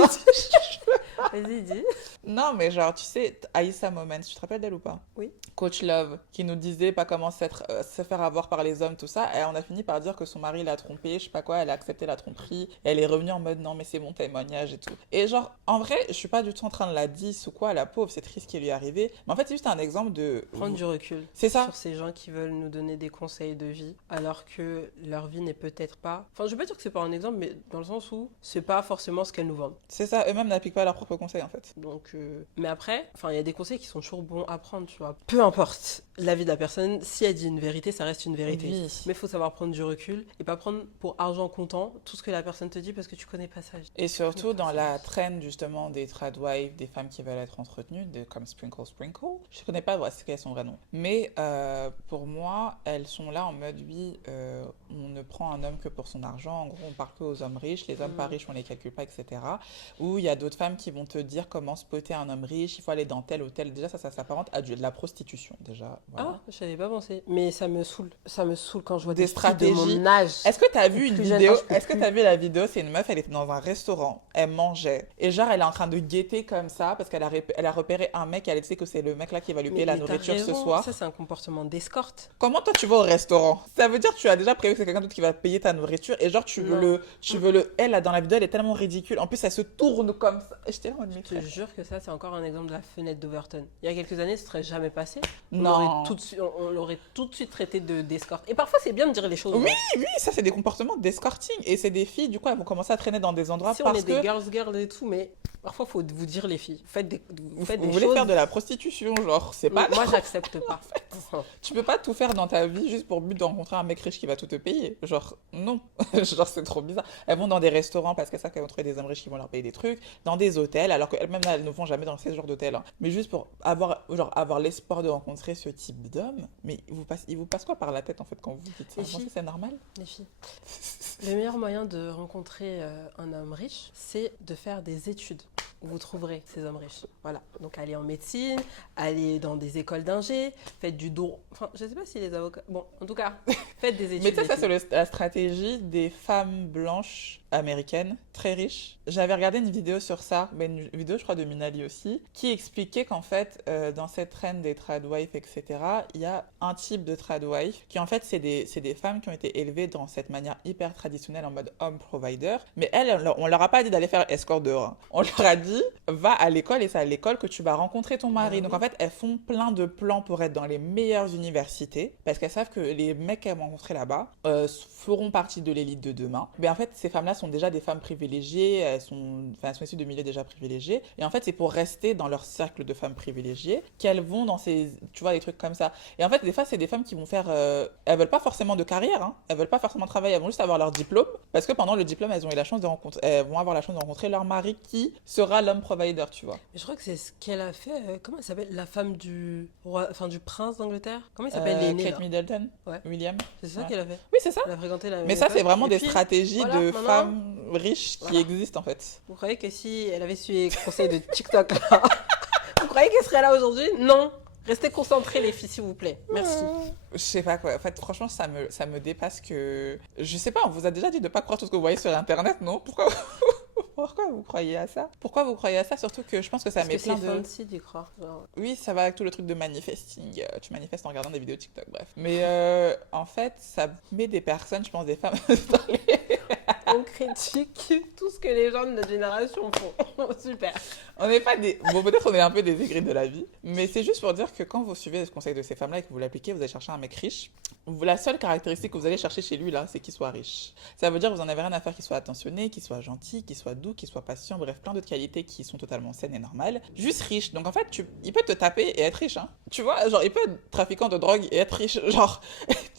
Vas-y, dis. Non, mais genre, tu sais, Aïssa Moments, tu te rappelles d'elle ou pas? Oui. Coach Love, qui nous disait pas comment se faire avoir par les hommes, tout ça. Et on a fini par dire que son mari l'a trompée, je sais pas quoi, elle a accepté la tromperie. Et elle est revenue en mode non, mais c'est mon témoignage et tout. Et genre, en vrai, je suis pas du tout en train de la diss ou quoi, la pauvre, c'est triste ce qui lui est arrivé. Mais en fait, c'est juste un exemple de. Prendre du recul. C'est ça. Sur ces gens qui veulent nous donner des conseils de vie, alors que leur vie n'est peut-être pas. Enfin, je veux pas dire que c'est pas un exemple, mais dans le sens où c'est pas forcément ce qu'elles nous vendent. C'est ça, eux-mêmes n'appliquent pas leurs propres conseils en fait. Donc, mais après, il y a des conseils qui sont toujours bons à prendre, tu vois. Peu importe la vie de la personne, si elle dit une vérité, ça reste une vérité. Oui. Mais il faut savoir prendre du recul et pas prendre pour argent comptant tout ce que la personne te dit parce que tu connais pas sa vie. Et surtout dans la trend justement des tradwives, des femmes qui veulent être entretenues, comme Sprinkle. Je connais pas ce qu'elles son vrai nom. Mais pour moi, elles sont là en mode oui, on ne prend un homme que pour son argent. En gros, on parle que aux hommes riches. Les hommes pas riches, on les calcule pas, etc. Ou il y a d'autres femmes qui vont te dire comment spotter un homme riche, il faut aller dans tel hôtel. Déjà, ça s'apparente à de la prostitution. Déjà, voilà. Ah, je n'avais pas pensé. Mais ça me saoule. Ça me saoule quand je vois des stratégies de mon âge. Est-ce que tu as vu une vidéo? Est-ce que tu as vu la vidéo? C'est une meuf, elle était dans un restaurant, elle mangeait. Et genre, elle est en train de guetter comme ça parce qu'elle a repéré un mec, elle sait que c'est le mec là qui va lui payer la nourriture ce soir. Ça, c'est un comportement d'escorte. Comment toi tu vas au restaurant? Ça veut dire que tu as déjà prévu que c'est quelqu'un d'autre qui va payer ta nourriture et genre tu veux le. Elle là dans la vidéo, elle est tellement ridicule. En plus, elle se tourne comme ça. J'étais là en mode, Je te jure que ça, c'est encore un exemple de la fenêtre d'Overton. Il y a quelques années, ce serait jamais passé. Non. On l'aurait tout de suite traité d'escorte. Et parfois, c'est bien de dire les choses. Oui, ça c'est des comportements d'escorting. Et c'est des filles, du coup, elles vont commencer à traîner dans des endroits si parce on est des girls et tout, mais parfois, il faut vous dire les filles. Vous voulez choses... faire de la prostitution, genre, c'est pas... Moi, j'accepte pas. En fait, tu peux pas tout faire dans ta vie juste pour but de rencontrer un mec riche qui va tout te payer. Genre, non. Genre, c'est trop bizarre. Elles vont dans des restaurants parce qu'elles savent qu'elles vont trouver des hommes riches qui vont leur payer des trucs, dans des hôtels, alors qu'elles-mêmes, elles ne vont jamais dans ces genres d'hôtels. Hein. Mais juste pour avoir l'espoir de rencontrer ce type d'homme, mais il vous passe quoi par la tête, en fait, quand vous dites ça? Vous pensez que c'est normal? Les filles. Le meilleur moyen de rencontrer un homme riche, c'est de faire des études où vous trouverez ces hommes riches. Voilà. Donc, allez en médecine, allez dans des écoles d'ingé, faites du droit. Enfin, je ne sais pas si les avocats... Bon, en tout cas, faites des études. Mais ça, c'est la stratégie des femmes blanches américaines, très riches. J'avais regardé une vidéo sur ça, mais une vidéo, je crois, de Minali aussi, qui expliquait qu'en fait, dans cette trend des tradwives, etc., il y a un type de tradwife qui, en fait, c'est des femmes qui ont été élevées dans cette manière hyper traditionnelle en mode homme provider. Mais elles, on leur a pas dit d'aller faire escort dehors. Hein. On leur a dit fille va à l'école et c'est à l'école que tu vas rencontrer ton mari. Bah Donc oui. en fait, elles font plein de plans pour être dans les meilleures universités parce qu'elles savent que les mecs qu'elles vont rencontrer là-bas feront partie de l'élite de demain. Mais en fait, ces femmes-là sont déjà des femmes privilégiées, elles sont issues de milieux déjà privilégiés. Et en fait, c'est pour rester dans leur cercle de femmes privilégiées qu'elles vont dans ces, tu vois, des trucs comme ça. Et en fait, des fois, c'est des femmes qui vont faire, elles veulent pas forcément de carrière, hein. Elles veulent pas forcément travailler, elles vont juste avoir leur diplôme parce que pendant le diplôme, elles ont eu la chance de rencontrer, elles vont avoir la chance de rencontrer leur mari qui sera l'homme provider, tu vois. Mais je crois que c'est ce qu'elle a fait. Comment elle s'appelle? La femme du roi, enfin du prince d'Angleterre. Comment il s'appelle l'aîné Kate là? Middleton, Ouais. William. C'est ça Ouais. qu'elle a fait. Oui, c'est ça. Elle a fréquenté la même Mais ça, c'est école. vraiment Et des puis, stratégies voilà, de maintenant, femmes riches qui voilà. existent en fait. Vous croyez que si elle avait suivi les conseils de TikTok là, vous croyez qu'elle serait là aujourd'hui? Non. Restez concentrés les filles s'il vous plaît. Merci. Je sais pas quoi. En fait, franchement, ça me dépasse que. Je sais pas, on vous a déjà dit de pas croire tout ce que vous voyez sur internet, non? Pourquoi vous croyez à ça? Pourquoi vous croyez à ça? Surtout que je pense que ça Parce met que c'est plein de. fancy d'y croire. Genre. Oui, ça va avec tout le truc de manifesting. Tu manifestes en regardant des vidéos TikTok, bref. Mais en fait, ça met des personnes, je pense des femmes, dans les- On critique tout ce que les gens de notre génération font. Super. On n'est pas des. Bon, peut-être on est un peu des aigris de la vie, mais c'est juste pour dire que quand vous suivez ce conseil de ces femmes-là et que vous l'appliquez, vous allez chercher un mec riche. La seule caractéristique que vous allez chercher chez lui, là, c'est qu'il soit riche. Ça veut dire que vous en avez rien à faire qu'il soit attentionné, qu'il soit gentil, qu'il soit doux, qu'il soit patient, bref, plein d'autres qualités qui sont totalement saines et normales. Juste riche. Donc en fait, il peut te taper et être riche, hein. Tu vois, genre, il peut être trafiquant de drogue et être riche. Genre,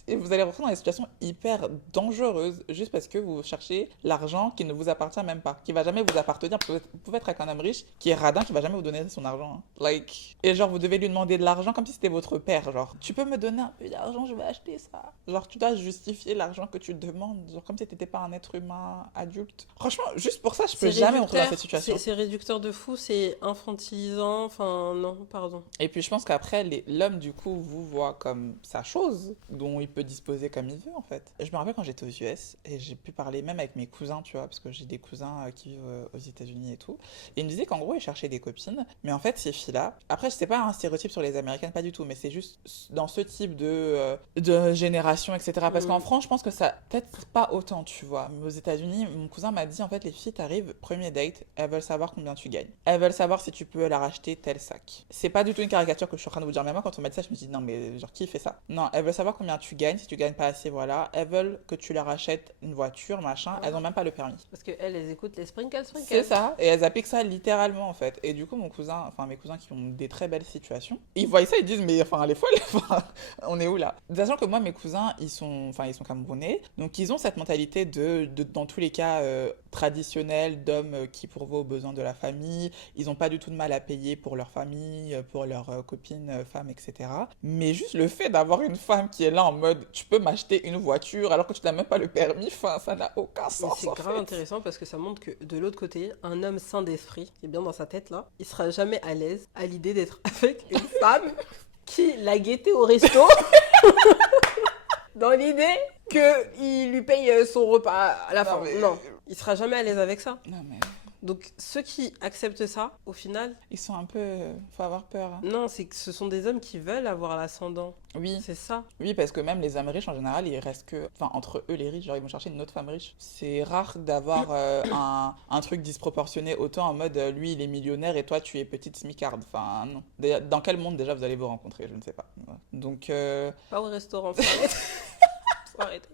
et vous allez rentrer dans des situations hyper dangereuses juste parce que vous cherchez l'argent qui ne vous appartient même pas, qui va jamais vous appartenir. Parce que vous pouvez être avec un homme riche qui est radin, qui va jamais vous donner son argent, hein. Like, et genre, vous devez lui demander de l'argent comme si c'était votre père. Genre, tu peux me donner un peu d'argent, je vais acheter ça. Genre, tu dois justifier l'argent que tu demandes, genre comme si t'étais pas un être humain adulte. Franchement, juste pour ça, je peux C'est jamais me retrouver dans réducteur, cette situation. c'est réducteur de fou, c'est infantilisant, enfin non, pardon. Et puis je pense qu'après, l'homme, du coup, vous voit comme sa chose, dont il peut disposer comme il veut, en fait. Je me rappelle quand j'étais aux US, et j'ai pu parler même avec mes cousins, tu vois, parce que j'ai des cousins qui vivent aux États-Unis et tout. Et ils me disaient qu'en gros, ils cherchaient des copines, mais en fait, ces filles-là, après, c'est pas un stéréotype sur les Américaines, pas du tout, mais c'est juste dans ce type de génération, etc. Parce qu'en France, je pense que ça, peut-être pas autant, tu vois. Mais aux États-Unis, mon cousin m'a dit, en fait, les filles, t'arrives, premier date, elles veulent savoir combien tu gagnes. Elles veulent savoir si tu peux leur acheter tel sac. C'est pas du tout une caricature que je suis en train de vous dire. Mais moi, quand on m'a dit ça, je me suis dit, non, mais genre, qui fait ça? Non, elles veulent savoir combien tu gagnes. Si tu gagnes pas assez, voilà. Elles veulent que tu leur achètes une voiture, machin. Elles ont même pas le permis. Parce qu'elles, elles écoutent les sprinkles. C'est ça. Et elles appliquent ça littéralement, en fait. Et du coup, mon cousin, enfin, mes cousins qui ont des très belles situations, ils voient ça, ils disent, mais enfin, elle est folle, enfin, on est où là? Sachant que moi, mes cousins, ils sont camerounais. Donc, ils ont cette mentalité dans tous les cas, traditionnelle d'hommes qui pourvoient aux besoins de la famille. Ils n'ont pas du tout de mal à payer pour leur famille, pour leurs copines, femmes, etc. Mais juste le fait d'avoir une femme qui est là en mode tu peux m'acheter une voiture alors que tu n'as même pas le permis, enfin, ça n'a aucun Mais sens. c'est en grave fait. intéressant parce que ça montre que de l'autre côté, un homme sain d'esprit, qui est bien dans sa tête là, il sera jamais à l'aise à l'idée d'être avec une femme qui l'a guetté au resto dans l'idée qu'il lui paye son repas à la Non, fin. mais- Non, il sera jamais à l'aise avec ça. Non, mais Donc ceux qui acceptent ça, au final, ils sont un peu. Faut avoir peur, hein. non, c'est que ce sont des hommes qui veulent avoir l'ascendant. Oui. C'est ça. Oui, parce que même les hommes riches en général, ils restent que. Enfin, entre eux, les riches, genre ils vont chercher une autre femme riche. C'est rare d'avoir un truc disproportionné, autant en mode lui il est millionnaire et toi tu es petite smicarde. Enfin, non. Dans quel monde déjà vous allez vous rencontrer? Je ne sais pas. Donc, Pas au restaurant. Faut arrêter. Faut arrêter.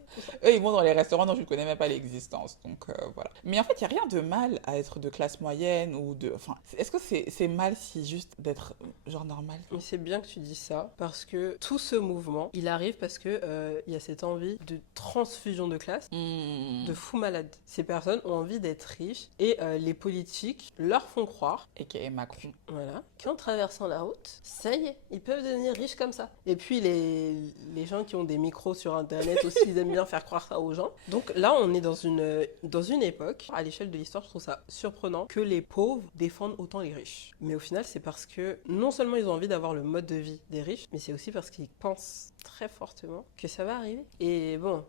eux ils vont dans les restaurants dont je ne connais même pas l'existence. Donc, voilà. Mais en fait, il n'y a rien de mal à être de classe moyenne ou de. Enfin, est-ce que c'est mal si juste d'être genre normal? Mais c'est bien que tu dis ça, parce que tout ce mouvement, il arrive parce que il y a cette envie de transfusion de classe, de fous malades. Ces personnes ont envie d'être riches et les politiques leur font croire, A.k.a. Macron. voilà, qu'en traversant la route, ça y est, ils peuvent devenir riches comme ça. Et puis les gens qui ont des micros sur Internet aussi, ils aiment bien faire croire ça aux gens. Donc là, on est dans une époque, à l'échelle de l'histoire, je trouve ça surprenant que les pauvres défendent autant les riches. Mais au final, c'est parce que non seulement ils ont envie d'avoir le mode de vie des riches, mais c'est aussi parce qu'ils pensent très fortement que ça va arriver. Et bon,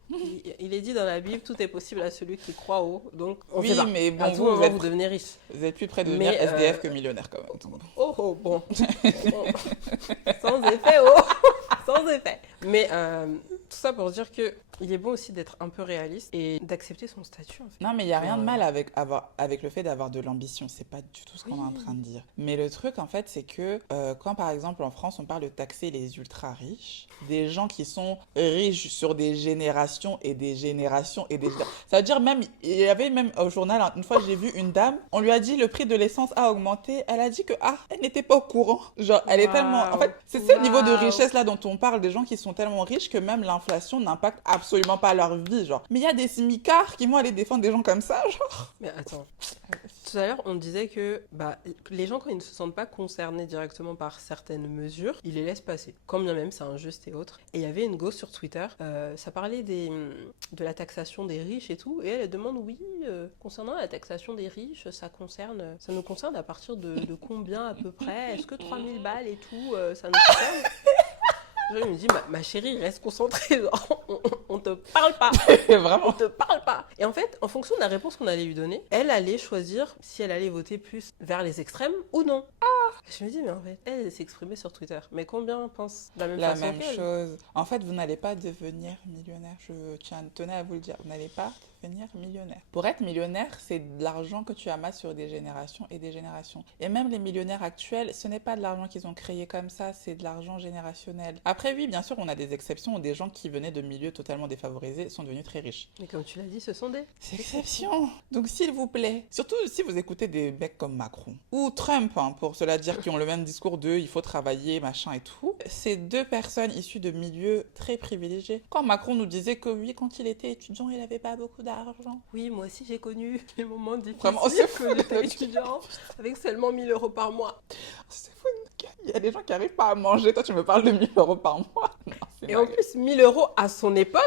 il est dit dans la Bible, tout est possible à celui qui croit haut. Donc on Oui, sait pas. mais bon, À tout vous moment, êtes- vous devenez riche. Vous êtes plus près de devenir Mais, SDF que millionnaire quand même. Donc. Oh, oh, bon. Sans effet, oh. Sans effet. Mais tout ça pour dire que Il est bon aussi d'être un peu réaliste et d'accepter son statut, en fait. Non, mais il n'y a rien de Genre, mal avec le fait d'avoir de l'ambition. C'est pas du tout ce qu'on est en oui. train de dire. Mais le truc, en fait, c'est que quand, par exemple, en France, on parle de taxer les ultra riches, des gens qui sont riches sur des générations et des générations et des générations. Ça veut dire même, il y avait même au journal, une fois, j'ai vu une dame, on lui a dit le prix de l'essence a augmenté. Elle a dit que, elle n'était pas au courant. Genre, elle est tellement. En Waouh. fait, c'est ça le niveau de Waouh. richesse là dont on parle, des gens qui sont tellement riches que même l'inflation n'impacte absolument pas leur vie. Genre, mais il y a des smicards qui vont aller défendre des gens comme ça, genre. Mais attends, tout à l'heure, on disait que les gens, quand ils ne se sentent pas concernés directement par certaines mesures, ils les laissent passer. Quand bien même c'est injuste et autres. Et il y avait une go sur Twitter, ça parlait de la taxation des riches et tout, et elle demande, oui, concernant la taxation des riches, ça nous concerne à partir de combien à peu près? Est-ce que 3000 balles et tout, ça nous concerne? Je me dis, ma chérie, reste concentrée, genre, on te parle pas. On Vraiment. te parle pas. Et en fait, en fonction de la réponse qu'on allait lui donner, elle allait choisir si elle allait voter plus vers les extrêmes ou non. Je me dis, mais en fait, elle s'exprimait sur Twitter. Mais combien pensent de la même La façon même qu'elle? chose. En fait, vous n'allez pas devenir millionnaire. Tenais à vous le dire. Vous n'allez pas devenir millionnaire. Pour être millionnaire, c'est de l'argent que tu amasses sur des générations et des générations. Et même les millionnaires actuels, ce n'est pas de l'argent qu'ils ont créé comme ça, c'est de l'argent générationnel. Après, oui, bien sûr, on a des exceptions où des gens qui venaient de milieux totalement défavorisés sont devenus très riches. Mais comme tu l'as dit, ce sont des Exception. Donc, s'il vous plaît, surtout si vous écoutez des mecs comme Macron ou Trump, pour cela dire, qui ont le même discours de il faut travailler, machin et tout, c'est deux personnes issues de milieux très privilégiés. Quand Macron nous disait que oui, quand il était étudiant, il n'avait pas beaucoup d'argent. Oui, moi aussi j'ai connu les moments difficiles Vraiment, c'est fou, quand j'étais le étudiant, avec seulement 1000 euros par mois. C'est fou. Il y a des gens qui n'arrivent pas à manger. Toi, tu me parles de 1 000 € par mois. Non, c'est Et en dingue. plus, 1000 euros à son époque,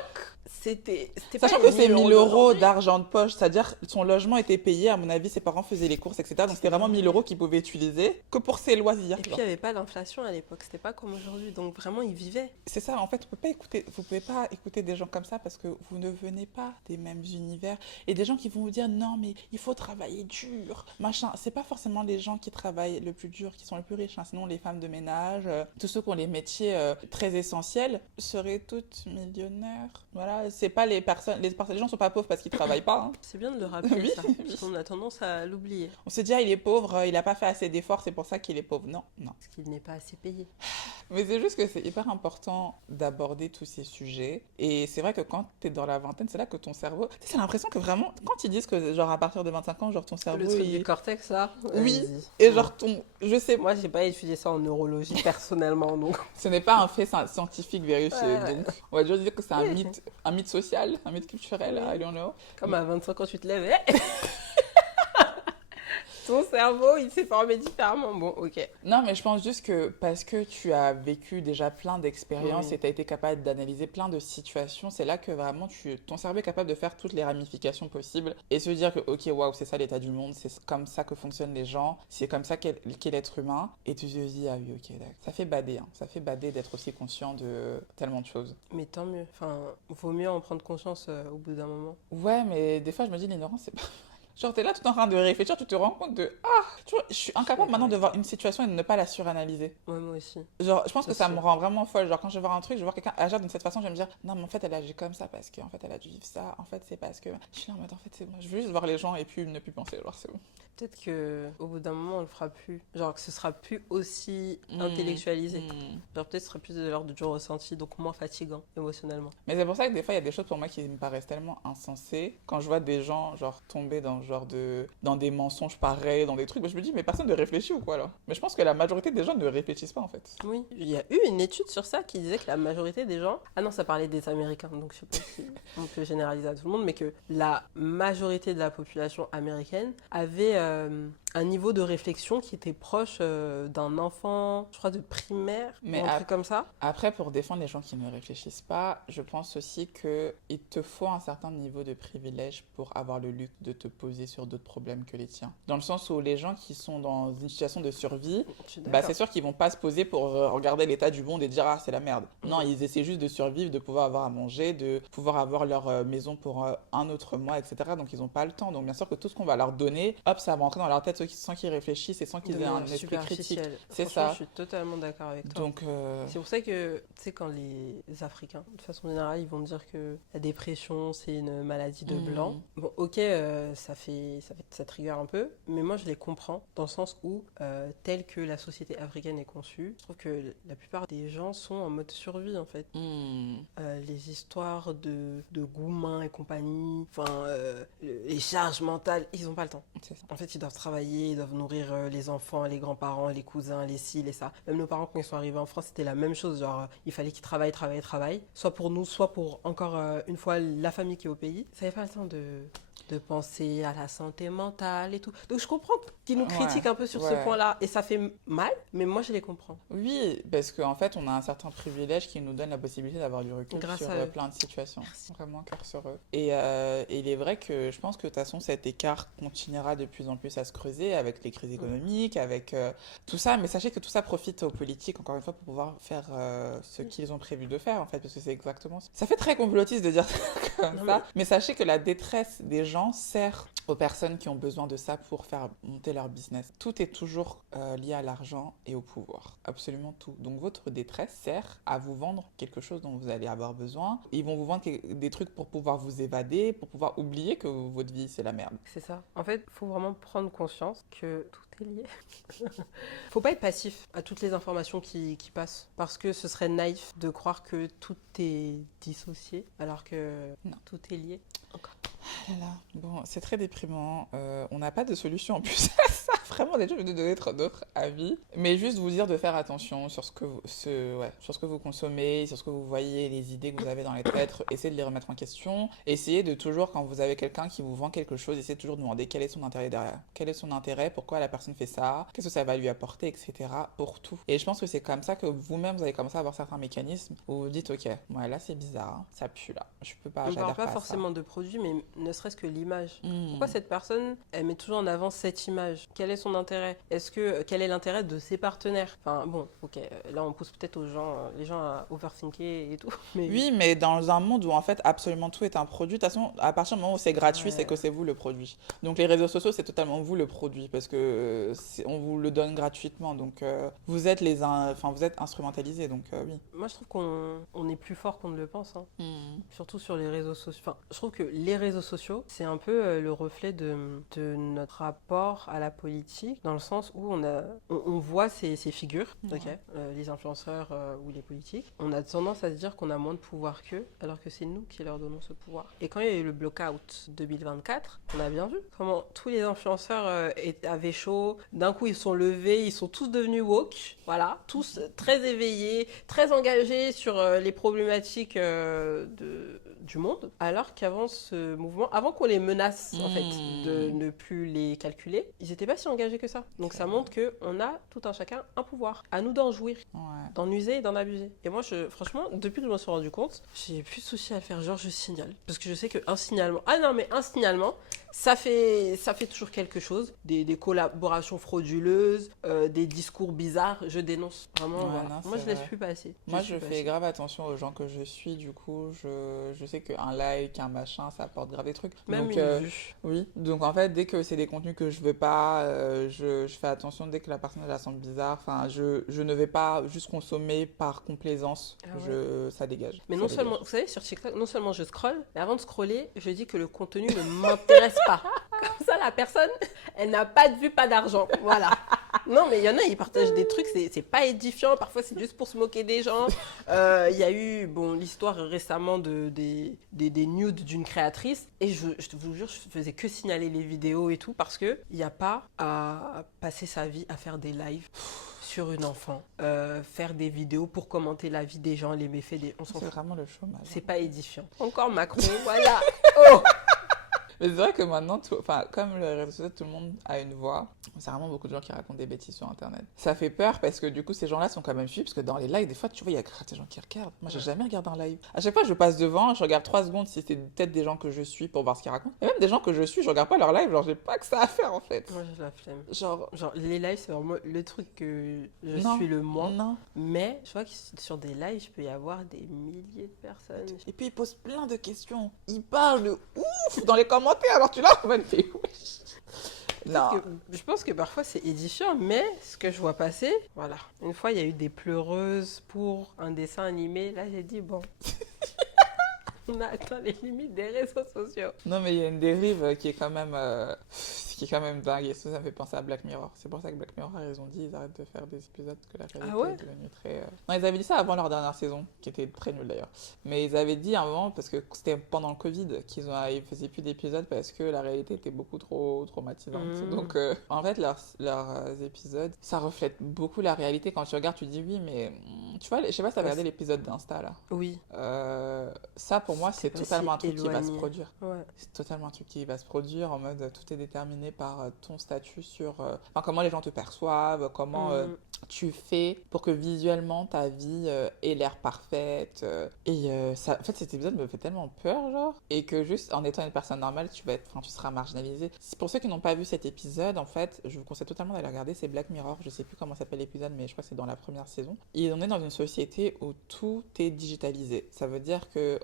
c'était pas Sachant les que c'est 1000 € d'aujourd'hui. d'argent de poche, c'est-à-dire son logement était payé, à mon avis, ses parents faisaient les courses, etc. Donc c'était vraiment 1000 € qu'il pouvait utiliser que pour ses loisirs. Et puis, il genre. n'y avait pas d'inflation à l'époque, c'était pas comme aujourd'hui. Donc, vraiment, ils vivaient. C'est ça, en fait, vous pouvez pas écouter des gens comme ça parce que vous ne venez pas des mêmes univers. Et des gens qui vont vous dire non, mais il faut travailler dur, machin. C'est pas forcément les gens qui travaillent le plus dur qui sont les plus riches, hein. Sinon, les femmes de ménage, tous ceux qui ont les métiers très essentiels seraient toutes millionnaires. Voilà, c'est pas les gens sont pas pauvres parce qu'ils travaillent pas, hein. C'est bien de le rappeler, Oui, ça. oui. Parce qu'on a tendance à l'oublier. On se dit, il est pauvre, il a pas fait assez d'efforts, c'est pour ça qu'il est pauvre. Non, non. Parce qu'il n'est pas assez payé. Mais c'est juste que c'est hyper important d'aborder tous ces sujets. Et c'est vrai que quand t'es dans la vingtaine, c'est là que ton cerveau. Tu sais, c'est l'impression que vraiment, quand ils disent que, genre, à partir de 25 ans, genre, ton cerveau. Le truc du cortex, là. Oui. Vas-y. Et genre, je sais, Moi, j'ai pas étudié ça en neurologie personnellement, donc. ce n'est pas un fait scientifique vérifié. Ouais. Donc, on va juste dire que c'est un mythe social, un mythe culturel, Oui. I don't know. Comme à 25 ans, tu te lèves. Ton cerveau, il s'est formé différemment. Bon, ok. Non, mais je pense juste que parce que tu as vécu déjà plein d'expériences Oui. et tu as été capable d'analyser plein de situations, c'est là que vraiment ton cerveau est capable de faire toutes les ramifications possibles et se dire que, ok, waouh, c'est ça l'état du monde, c'est comme ça que fonctionnent les gens, c'est comme ça qu'est l'être humain. Et tu te dis, ah oui, ok, d'accord. Ça fait bader, hein. Ça fait bader d'être aussi conscient de tellement de choses. Mais tant mieux. Enfin, vaut mieux en prendre conscience au bout d'un moment. Ouais, mais des fois, je me dis, l'ignorance, c'est pas. Genre, t'es là tout en train de réfléchir, tu te rends compte de. Ah, tu vois, je suis incapable maintenant de voir une situation et de ne pas la suranalyser. Ouais, moi aussi. Genre, je pense que ça Aussi. me rend vraiment folle. Genre, quand je vais voir un truc, je vois quelqu'un agir d'une cette façon, je vais me dire, non, mais en fait, elle agit comme ça parce qu'en fait, elle a dû vivre ça. En fait, c'est parce que. Je suis là en mode, en fait, c'est bon. Je veux juste voir les gens et puis ne plus penser. Genre, c'est bon. Peut-être que au bout d'un moment, on le fera plus. Genre que ce sera plus aussi Mm. intellectualisé. Mm. Genre peut-être ce sera plus de l'ordre du ressenti, donc moins fatigant émotionnellement. Mais c'est pour ça que des fois, il y a des choses pour moi qui me paraissent tellement insensées. Quand je vois des gens, genre, tomber dans des mensonges pareils, dans des trucs, je me dis, mais personne ne réfléchit ou quoi, alors? Mais je pense que la majorité des gens ne réfléchissent pas, en fait. Oui, il y a eu une étude sur ça qui disait que la majorité des gens... Ah non, ça parlait des Américains, donc je sais pas si on peut généraliser à tout le monde, mais que la majorité de la population américaine avait un niveau de réflexion qui était proche d'un enfant, je crois, de primaire, Mais ou un truc comme ça. Après, pour défendre les gens qui ne réfléchissent pas, je pense aussi qu'il te faut un certain niveau de privilège pour avoir le luxe de te poser sur d'autres problèmes que les tiens. Dans le sens où les gens qui sont dans une situation de survie, Je suis bah, d'accord. c'est sûr qu'ils vont pas se poser pour regarder l'état du monde et dire ah c'est la merde. Non, ils essaient juste de survivre, de pouvoir avoir à manger, de pouvoir avoir leur maison pour un autre mois, etc. Donc ils n'ont pas le temps. Donc bien sûr que tout ce qu'on va leur donner, hop, ça va entrer dans leur tête. Ok, sans qu'ils réfléchissent et sans qu'ils aient un esprit critique. C'est Franchement, ça. je suis totalement d'accord avec toi. Donc, c'est pour ça que, tu sais, quand les Africains, de façon générale, ils vont dire que la dépression, c'est une maladie de blanc. Bon, ok, ça trigger un peu, mais moi, je les comprends dans le sens où, telle que la société africaine est conçue, je trouve que la plupart des gens sont en mode survie, en fait. Les histoires de gourmands et compagnie, les charges mentales, ils n'ont pas le temps. En fait, ils doivent travailler, ils doivent nourrir les enfants, les grands-parents, les cousins, les ci, les ça. Même nos parents, quand ils sont arrivés en France, c'était la même chose. Genre, il fallait qu'ils travaillent. Soit pour nous, soit pour, encore une fois, la famille qui est au pays. Ça n'avait pas le temps de penser à la santé mentale et tout. Donc je comprends qu'ils nous critiquent un peu sur ce point-là. Et ça fait mal, mais moi je les comprends. Oui, parce qu'en fait, on a un certain privilège qui nous donne la possibilité d'avoir du recul sur plein de situations. Merci. Vraiment cœur sur eux. Et il est vrai que je pense que de toute façon, cet écart continuera de plus en plus à se creuser avec les crises économiques, avec tout ça. Mais sachez que tout ça profite aux politiques, encore une fois, pour pouvoir faire ce qu'ils ont prévu de faire, en fait, parce que c'est exactement ça. Ça fait très complotiste de dire comme ça, mais sachez que la détresse des gens sert aux personnes qui ont besoin de ça pour faire monter leur business. Tout est toujours lié à l'argent et au pouvoir. Absolument tout. Donc votre détresse sert à vous vendre quelque chose dont vous allez avoir besoin. Ils vont vous vendre des trucs pour pouvoir vous évader, pour pouvoir oublier que votre vie c'est la merde. C'est ça. En fait, il faut vraiment prendre conscience que tout est lié. Faut pas être passif à toutes les informations qui passent. Parce que ce serait naïf de croire que tout est dissocié alors que non, tout est lié. Encore. Ah là là. Bon, c'est très déprimant. On n'a pas de solution en plus à ça. Vraiment, des gens de donner d'autres avis. Mais juste vous dire de faire attention sur ce que vous consommez, sur ce que vous voyez, les idées que vous avez dans les têtes. Essayez de les remettre en question. Essayez de toujours, quand vous avez quelqu'un qui vous vend quelque chose, essayez toujours de demander quel est son intérêt derrière. Quel est son intérêt, pourquoi la personne fait ça, qu'est-ce que ça va lui apporter, etc. Pour tout. Et je pense que c'est comme ça que vous-même, vous allez commencer à avoir certains mécanismes où vous vous dites, ok, ouais, là c'est bizarre, hein, ça pue là. Je peux pas, j'adhère pas à ça. On parle pas forcément de produits, mais ne serait-ce que l'image. Pourquoi cette personne, elle met toujours en avant cette image? Quel est son intérêt? Quel est l'intérêt de ses partenaires? Enfin bon, ok, là on pousse peut-être les gens à overthinker et tout. Mais... Oui, mais dans un monde où en fait absolument tout est un produit, de toute façon, à partir du moment où c'est gratuit, c'est que c'est vous le produit. Donc les réseaux sociaux, c'est totalement vous le produit parce que on vous le donne gratuitement. Donc vous êtes vous êtes instrumentalisé. Donc oui. Moi je trouve qu'on est plus fort qu'on ne le pense. Hein. Surtout sur les réseaux sociaux. Enfin, je trouve que les réseaux sociaux, c'est un peu le reflet de notre rapport à la politique, dans le sens où on voit ces figures, les influenceurs ou les politiques. On a tendance à se dire qu'on a moins de pouvoir qu'eux, alors que c'est nous qui leur donnons ce pouvoir. Et quand il y a eu le blockout 2024, on a bien vu comment tous les influenceurs avaient chaud. D'un coup, ils sont levés, ils sont tous devenus woke, voilà, tous très éveillés, très engagés sur les problématiques du monde, alors qu'avant ce mouvement, avant qu'on les menace en fait de ne plus les calculer, ils n'étaient pas si engagés que ça. Donc ça montre qu'on a tout un chacun un pouvoir. À nous d'en jouir, d'en user et d'en abuser. Et moi, franchement, depuis que je m'en suis rendu compte, j'ai plus de soucis à le faire. Genre, je signale. Parce que je sais qu'un signalement... Ah non, mais un signalement, ça fait toujours quelque chose. Des collaborations frauduleuses, des discours bizarres, je dénonce. Vraiment, voilà. Non, moi, je laisse plus passer. Moi, je fais grave attention aux gens que je suis. Du coup, je sais qu'un like, un machin, ça apporte grave des trucs. Même une vue. Oui. Donc, en fait, dès que c'est des contenus que je veux pas, je fais attention dès que la personne elle la sent bizarre. Enfin, je ne vais pas juste consommer par complaisance. Ça dégage. Mais non seulement, vous savez, sur TikTok, non seulement je scrolle, mais avant de scroller, je dis que le contenu ne m'intéresse pas. Comme ça, la personne, elle n'a pas de vue, pas d'argent. Voilà. Non, mais il y en a, ils partagent des trucs, c'est pas édifiant. Parfois, c'est juste pour se moquer des gens. Il y a eu l'histoire récemment des nudes d'une créatrice. Et je vous jure, je faisais que signaler les vidéos et tout parce qu'il n'y a pas à passer sa vie à faire des lives sur une enfant, faire des vidéos pour commenter la vie des gens, les méfaits des... On s'en fout. C'est vraiment le chômage. C'est pas édifiant. Encore Macron, voilà. Oh. Mais c'est vrai que maintenant, comme le réseau social, tout le monde a une voix. C'est vraiment beaucoup de gens qui racontent des bêtises sur Internet. Ça fait peur parce que du coup, ces gens-là sont quand même suivis. Parce que dans les lives, des fois, tu vois, il y a des gens qui regardent. Moi, j'ai jamais regardé un live. À chaque fois, je passe devant, je regarde 3 secondes si c'est peut-être des gens que je suis pour voir ce qu'ils racontent. Et même des gens que je suis, je regarde pas leur live. Genre, j'ai pas que ça à faire en fait. Moi, j'ai la flemme. Genre, les lives, c'est vraiment le truc que je suis le moins. Non. Mais je vois que sur des lives, je peux y avoir des milliers de personnes. Et puis, ils posent plein de questions. Ils parlent de ouf dans les commentaires. Alors, tu l'as en mode, mais wesh. Non. Je pense que parfois c'est édifiant, mais ce que je vois passer, voilà. Une fois, il y a eu des pleureuses pour un dessin animé. Là, j'ai dit, bon, on a atteint les limites des réseaux sociaux. Non, mais il y a une dérive qui est quand même dingue. Et ça me fait penser à Black Mirror. C'est pour ça que Black Mirror, ils ont dit ils arrêtent de faire des épisodes que la réalité Ah ouais? est devenue très. Non, ils avaient dit ça avant leur dernière saison, qui était très nulle d'ailleurs. Mais ils avaient dit à un moment, parce que c'était pendant le Covid, ils faisaient plus d'épisodes parce que la réalité était beaucoup trop traumatisante. Donc, en fait, leurs épisodes, ça reflète beaucoup la réalité. Quand tu regardes, tu dis oui, mais tu vois, je sais pas si t'as regardé l'épisode d'Insta là. Oui. Ça, pour moi, c'est pas totalement si un truc qui va se éloigné. produire. Ouais. C'est totalement un truc qui va se produire en mode tout est déterminé par ton statut sur enfin, comment les gens te perçoivent, comment tu fais pour que visuellement ta vie ait l'air parfaite. Ça, en fait, cet épisode me fait tellement peur, genre. Et que juste en étant une personne normale, tu seras marginalisé. Pour ceux qui n'ont pas vu cet épisode, en fait, je vous conseille totalement d'aller regarder. C'est Black Mirror. Je sais plus comment s'appelle l'épisode, mais je crois que c'est dans la première saison. Et on est dans une société où tout est digitalisé. Ça veut dire que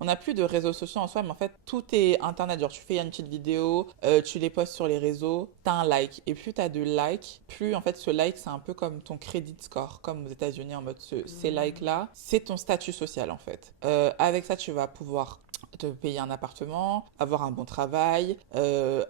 on n'a plus de réseaux sociaux en soi, mais en fait, tout est internet. Genre, tu fais une petite vidéo, tu les postes sur les réseaux, t'as un like. Et plus t'as de likes, plus en fait, ce like, c'est un peu comme ton credit score, comme aux États-Unis, en mode ces likes-là, c'est ton statut social en fait. Avec ça, tu vas pouvoir te payer un appartement, avoir un bon travail,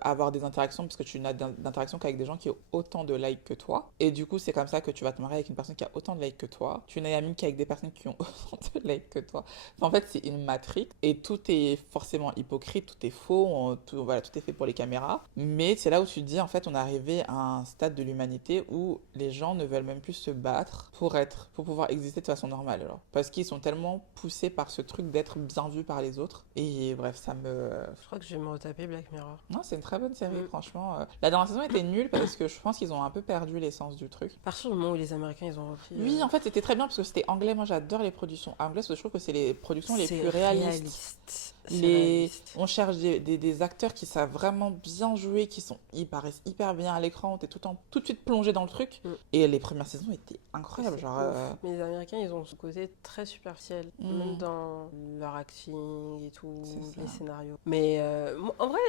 avoir des interactions, parce que tu n'as d'interactions qu'avec des gens qui ont autant de likes que toi. Et du coup, c'est comme ça que tu vas te marier avec une personne qui a autant de likes que toi. Tu n'es ami qu'avec des personnes qui ont autant de likes que toi. Enfin, en fait, c'est une matrix et tout est forcément hypocrite, tout est faux, voilà, tout est fait pour les caméras. Mais c'est là où tu te dis, en fait, on est arrivé à un stade de l'humanité où les gens ne veulent même plus se battre pour pouvoir exister de façon normale. Alors. Parce qu'ils sont tellement poussés par ce truc d'être bien vus par les autres. Et bref, ça me... Je crois que je vais me retaper Black Mirror. Non, c'est une très bonne série, franchement. La dernière saison était nulle parce que je pense qu'ils ont un peu perdu l'essence du truc. À partir du moment où les Américains, ils ont repris... Oui, en fait, c'était très bien parce que c'était anglais. Moi, j'adore les productions anglaises parce que je trouve que c'est les productions les plus réalistes. On cherche des acteurs qui savent vraiment bien jouer, ils paraissent hyper bien à l'écran, t'es tout de suite plongé dans le truc. Et les premières saisons étaient incroyables. Mais les Américains, ils ont ce côté très superficiel, même dans leur acting et tout, les scénarios. Mais en vrai,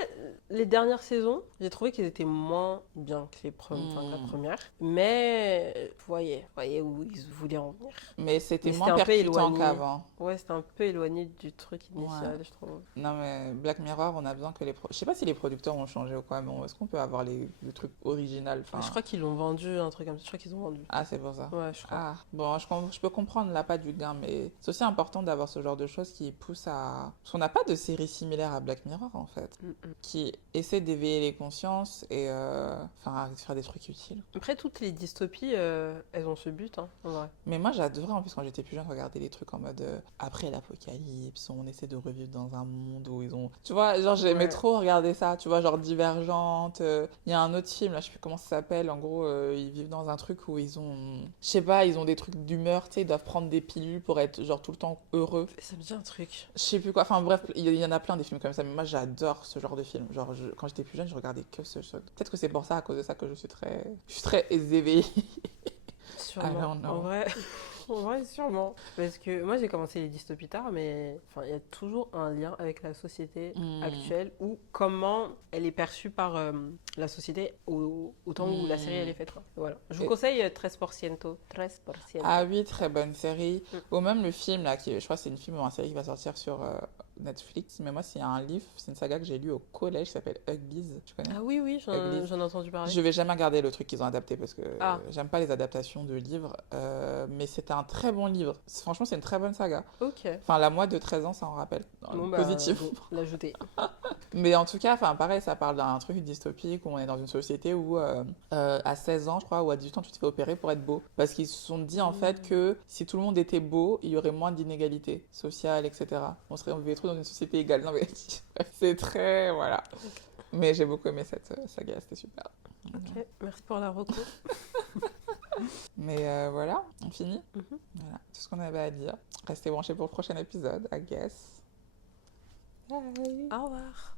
les dernières saisons, j'ai trouvé qu'ils étaient moins bien que la première. Mais vous voyez où ils voulaient en venir. Mais c'était moins percutant qu'avant. Ouais, c'était un peu éloigné du truc initial, je trouve. Non, mais Black Mirror, on a besoin que je sais pas si les producteurs ont changé ou quoi, mais est-ce qu'on peut avoir le truc original Je crois qu'ils l'ont vendu, un truc comme ça. Je crois qu'ils ont vendu. Ah, c'est pour ça. Ouais, je crois. Ah, bon, je peux comprendre l'appât du gain, mais c'est aussi important d'avoir ce genre de choses qui poussent à... Parce qu'on n'a pas de série similaire à Black Mirror, en fait, qui essaie d'éveiller les consciences et faire des trucs utiles. Après, toutes les dystopies, elles ont ce but, hein, en vrai. Mais moi, j'adorais, en plus, quand j'étais plus jeune, regarder les trucs en mode après l'apocalypse, on essaie de revivre dans un monde où ils ont... Tu vois, genre, j'aimais trop regarder ça, tu vois, genre Divergente. Il y a un autre film, là, je sais plus comment ça s'appelle, en gros, ils vivent dans un truc où ils ont... Je sais pas, ils ont des trucs d'humeur, tu sais, ils doivent prendre des pilules pour être, genre, tout le temps heureux. Ça me dit un truc. Je sais plus quoi, enfin bref, il y en a plein des films comme ça, mais moi, j'adore ce genre de film. Genre, quand j'étais plus jeune, je regardais que ce genre. Peut-être que c'est pour ça, à cause de ça, que je suis très éveillée. Sûrement. En vrai, sûrement. Parce que moi, j'ai commencé les dystopies tard, mais il y a toujours un lien avec la société actuelle ou comment elle est perçue par la société au temps où la série elle est faite. Quoi. Voilà. Je vous conseille 13%. Ah oui, très bonne série. Ou même le film, là, je crois que c'est une film ou une série qui va sortir sur Netflix, mais moi, c'est un livre, c'est une saga que j'ai lue au collège qui s'appelle Ugly's. Tu connais? Ah oui, j'en ai entendu parler. Je vais jamais regarder le truc qu'ils ont adapté parce que j'aime pas les adaptations de livres, mais c'était un très bon livre. Franchement, c'est une très bonne saga. Ok. Enfin, la moi de 13 ans, ça en rappelle. Positif. L'ajouter. Mais en tout cas, pareil, ça parle d'un truc dystopique où on est dans une société où à 16 ans, je crois, ou à 18 ans, tu te fais opérer pour être beau. Parce qu'ils se sont dit en fait que si tout le monde était beau, il y aurait moins d'inégalités sociales, etc. On vivait trop dans une société égale. Non mais c'est très... Voilà. Okay. Mais j'ai beaucoup aimé cette saga, c'était super. Ok, merci pour la reco. Mais voilà, on finit. Voilà, tout ce qu'on avait à dire. Restez branchés pour le prochain épisode, I guess. Bye. Au revoir.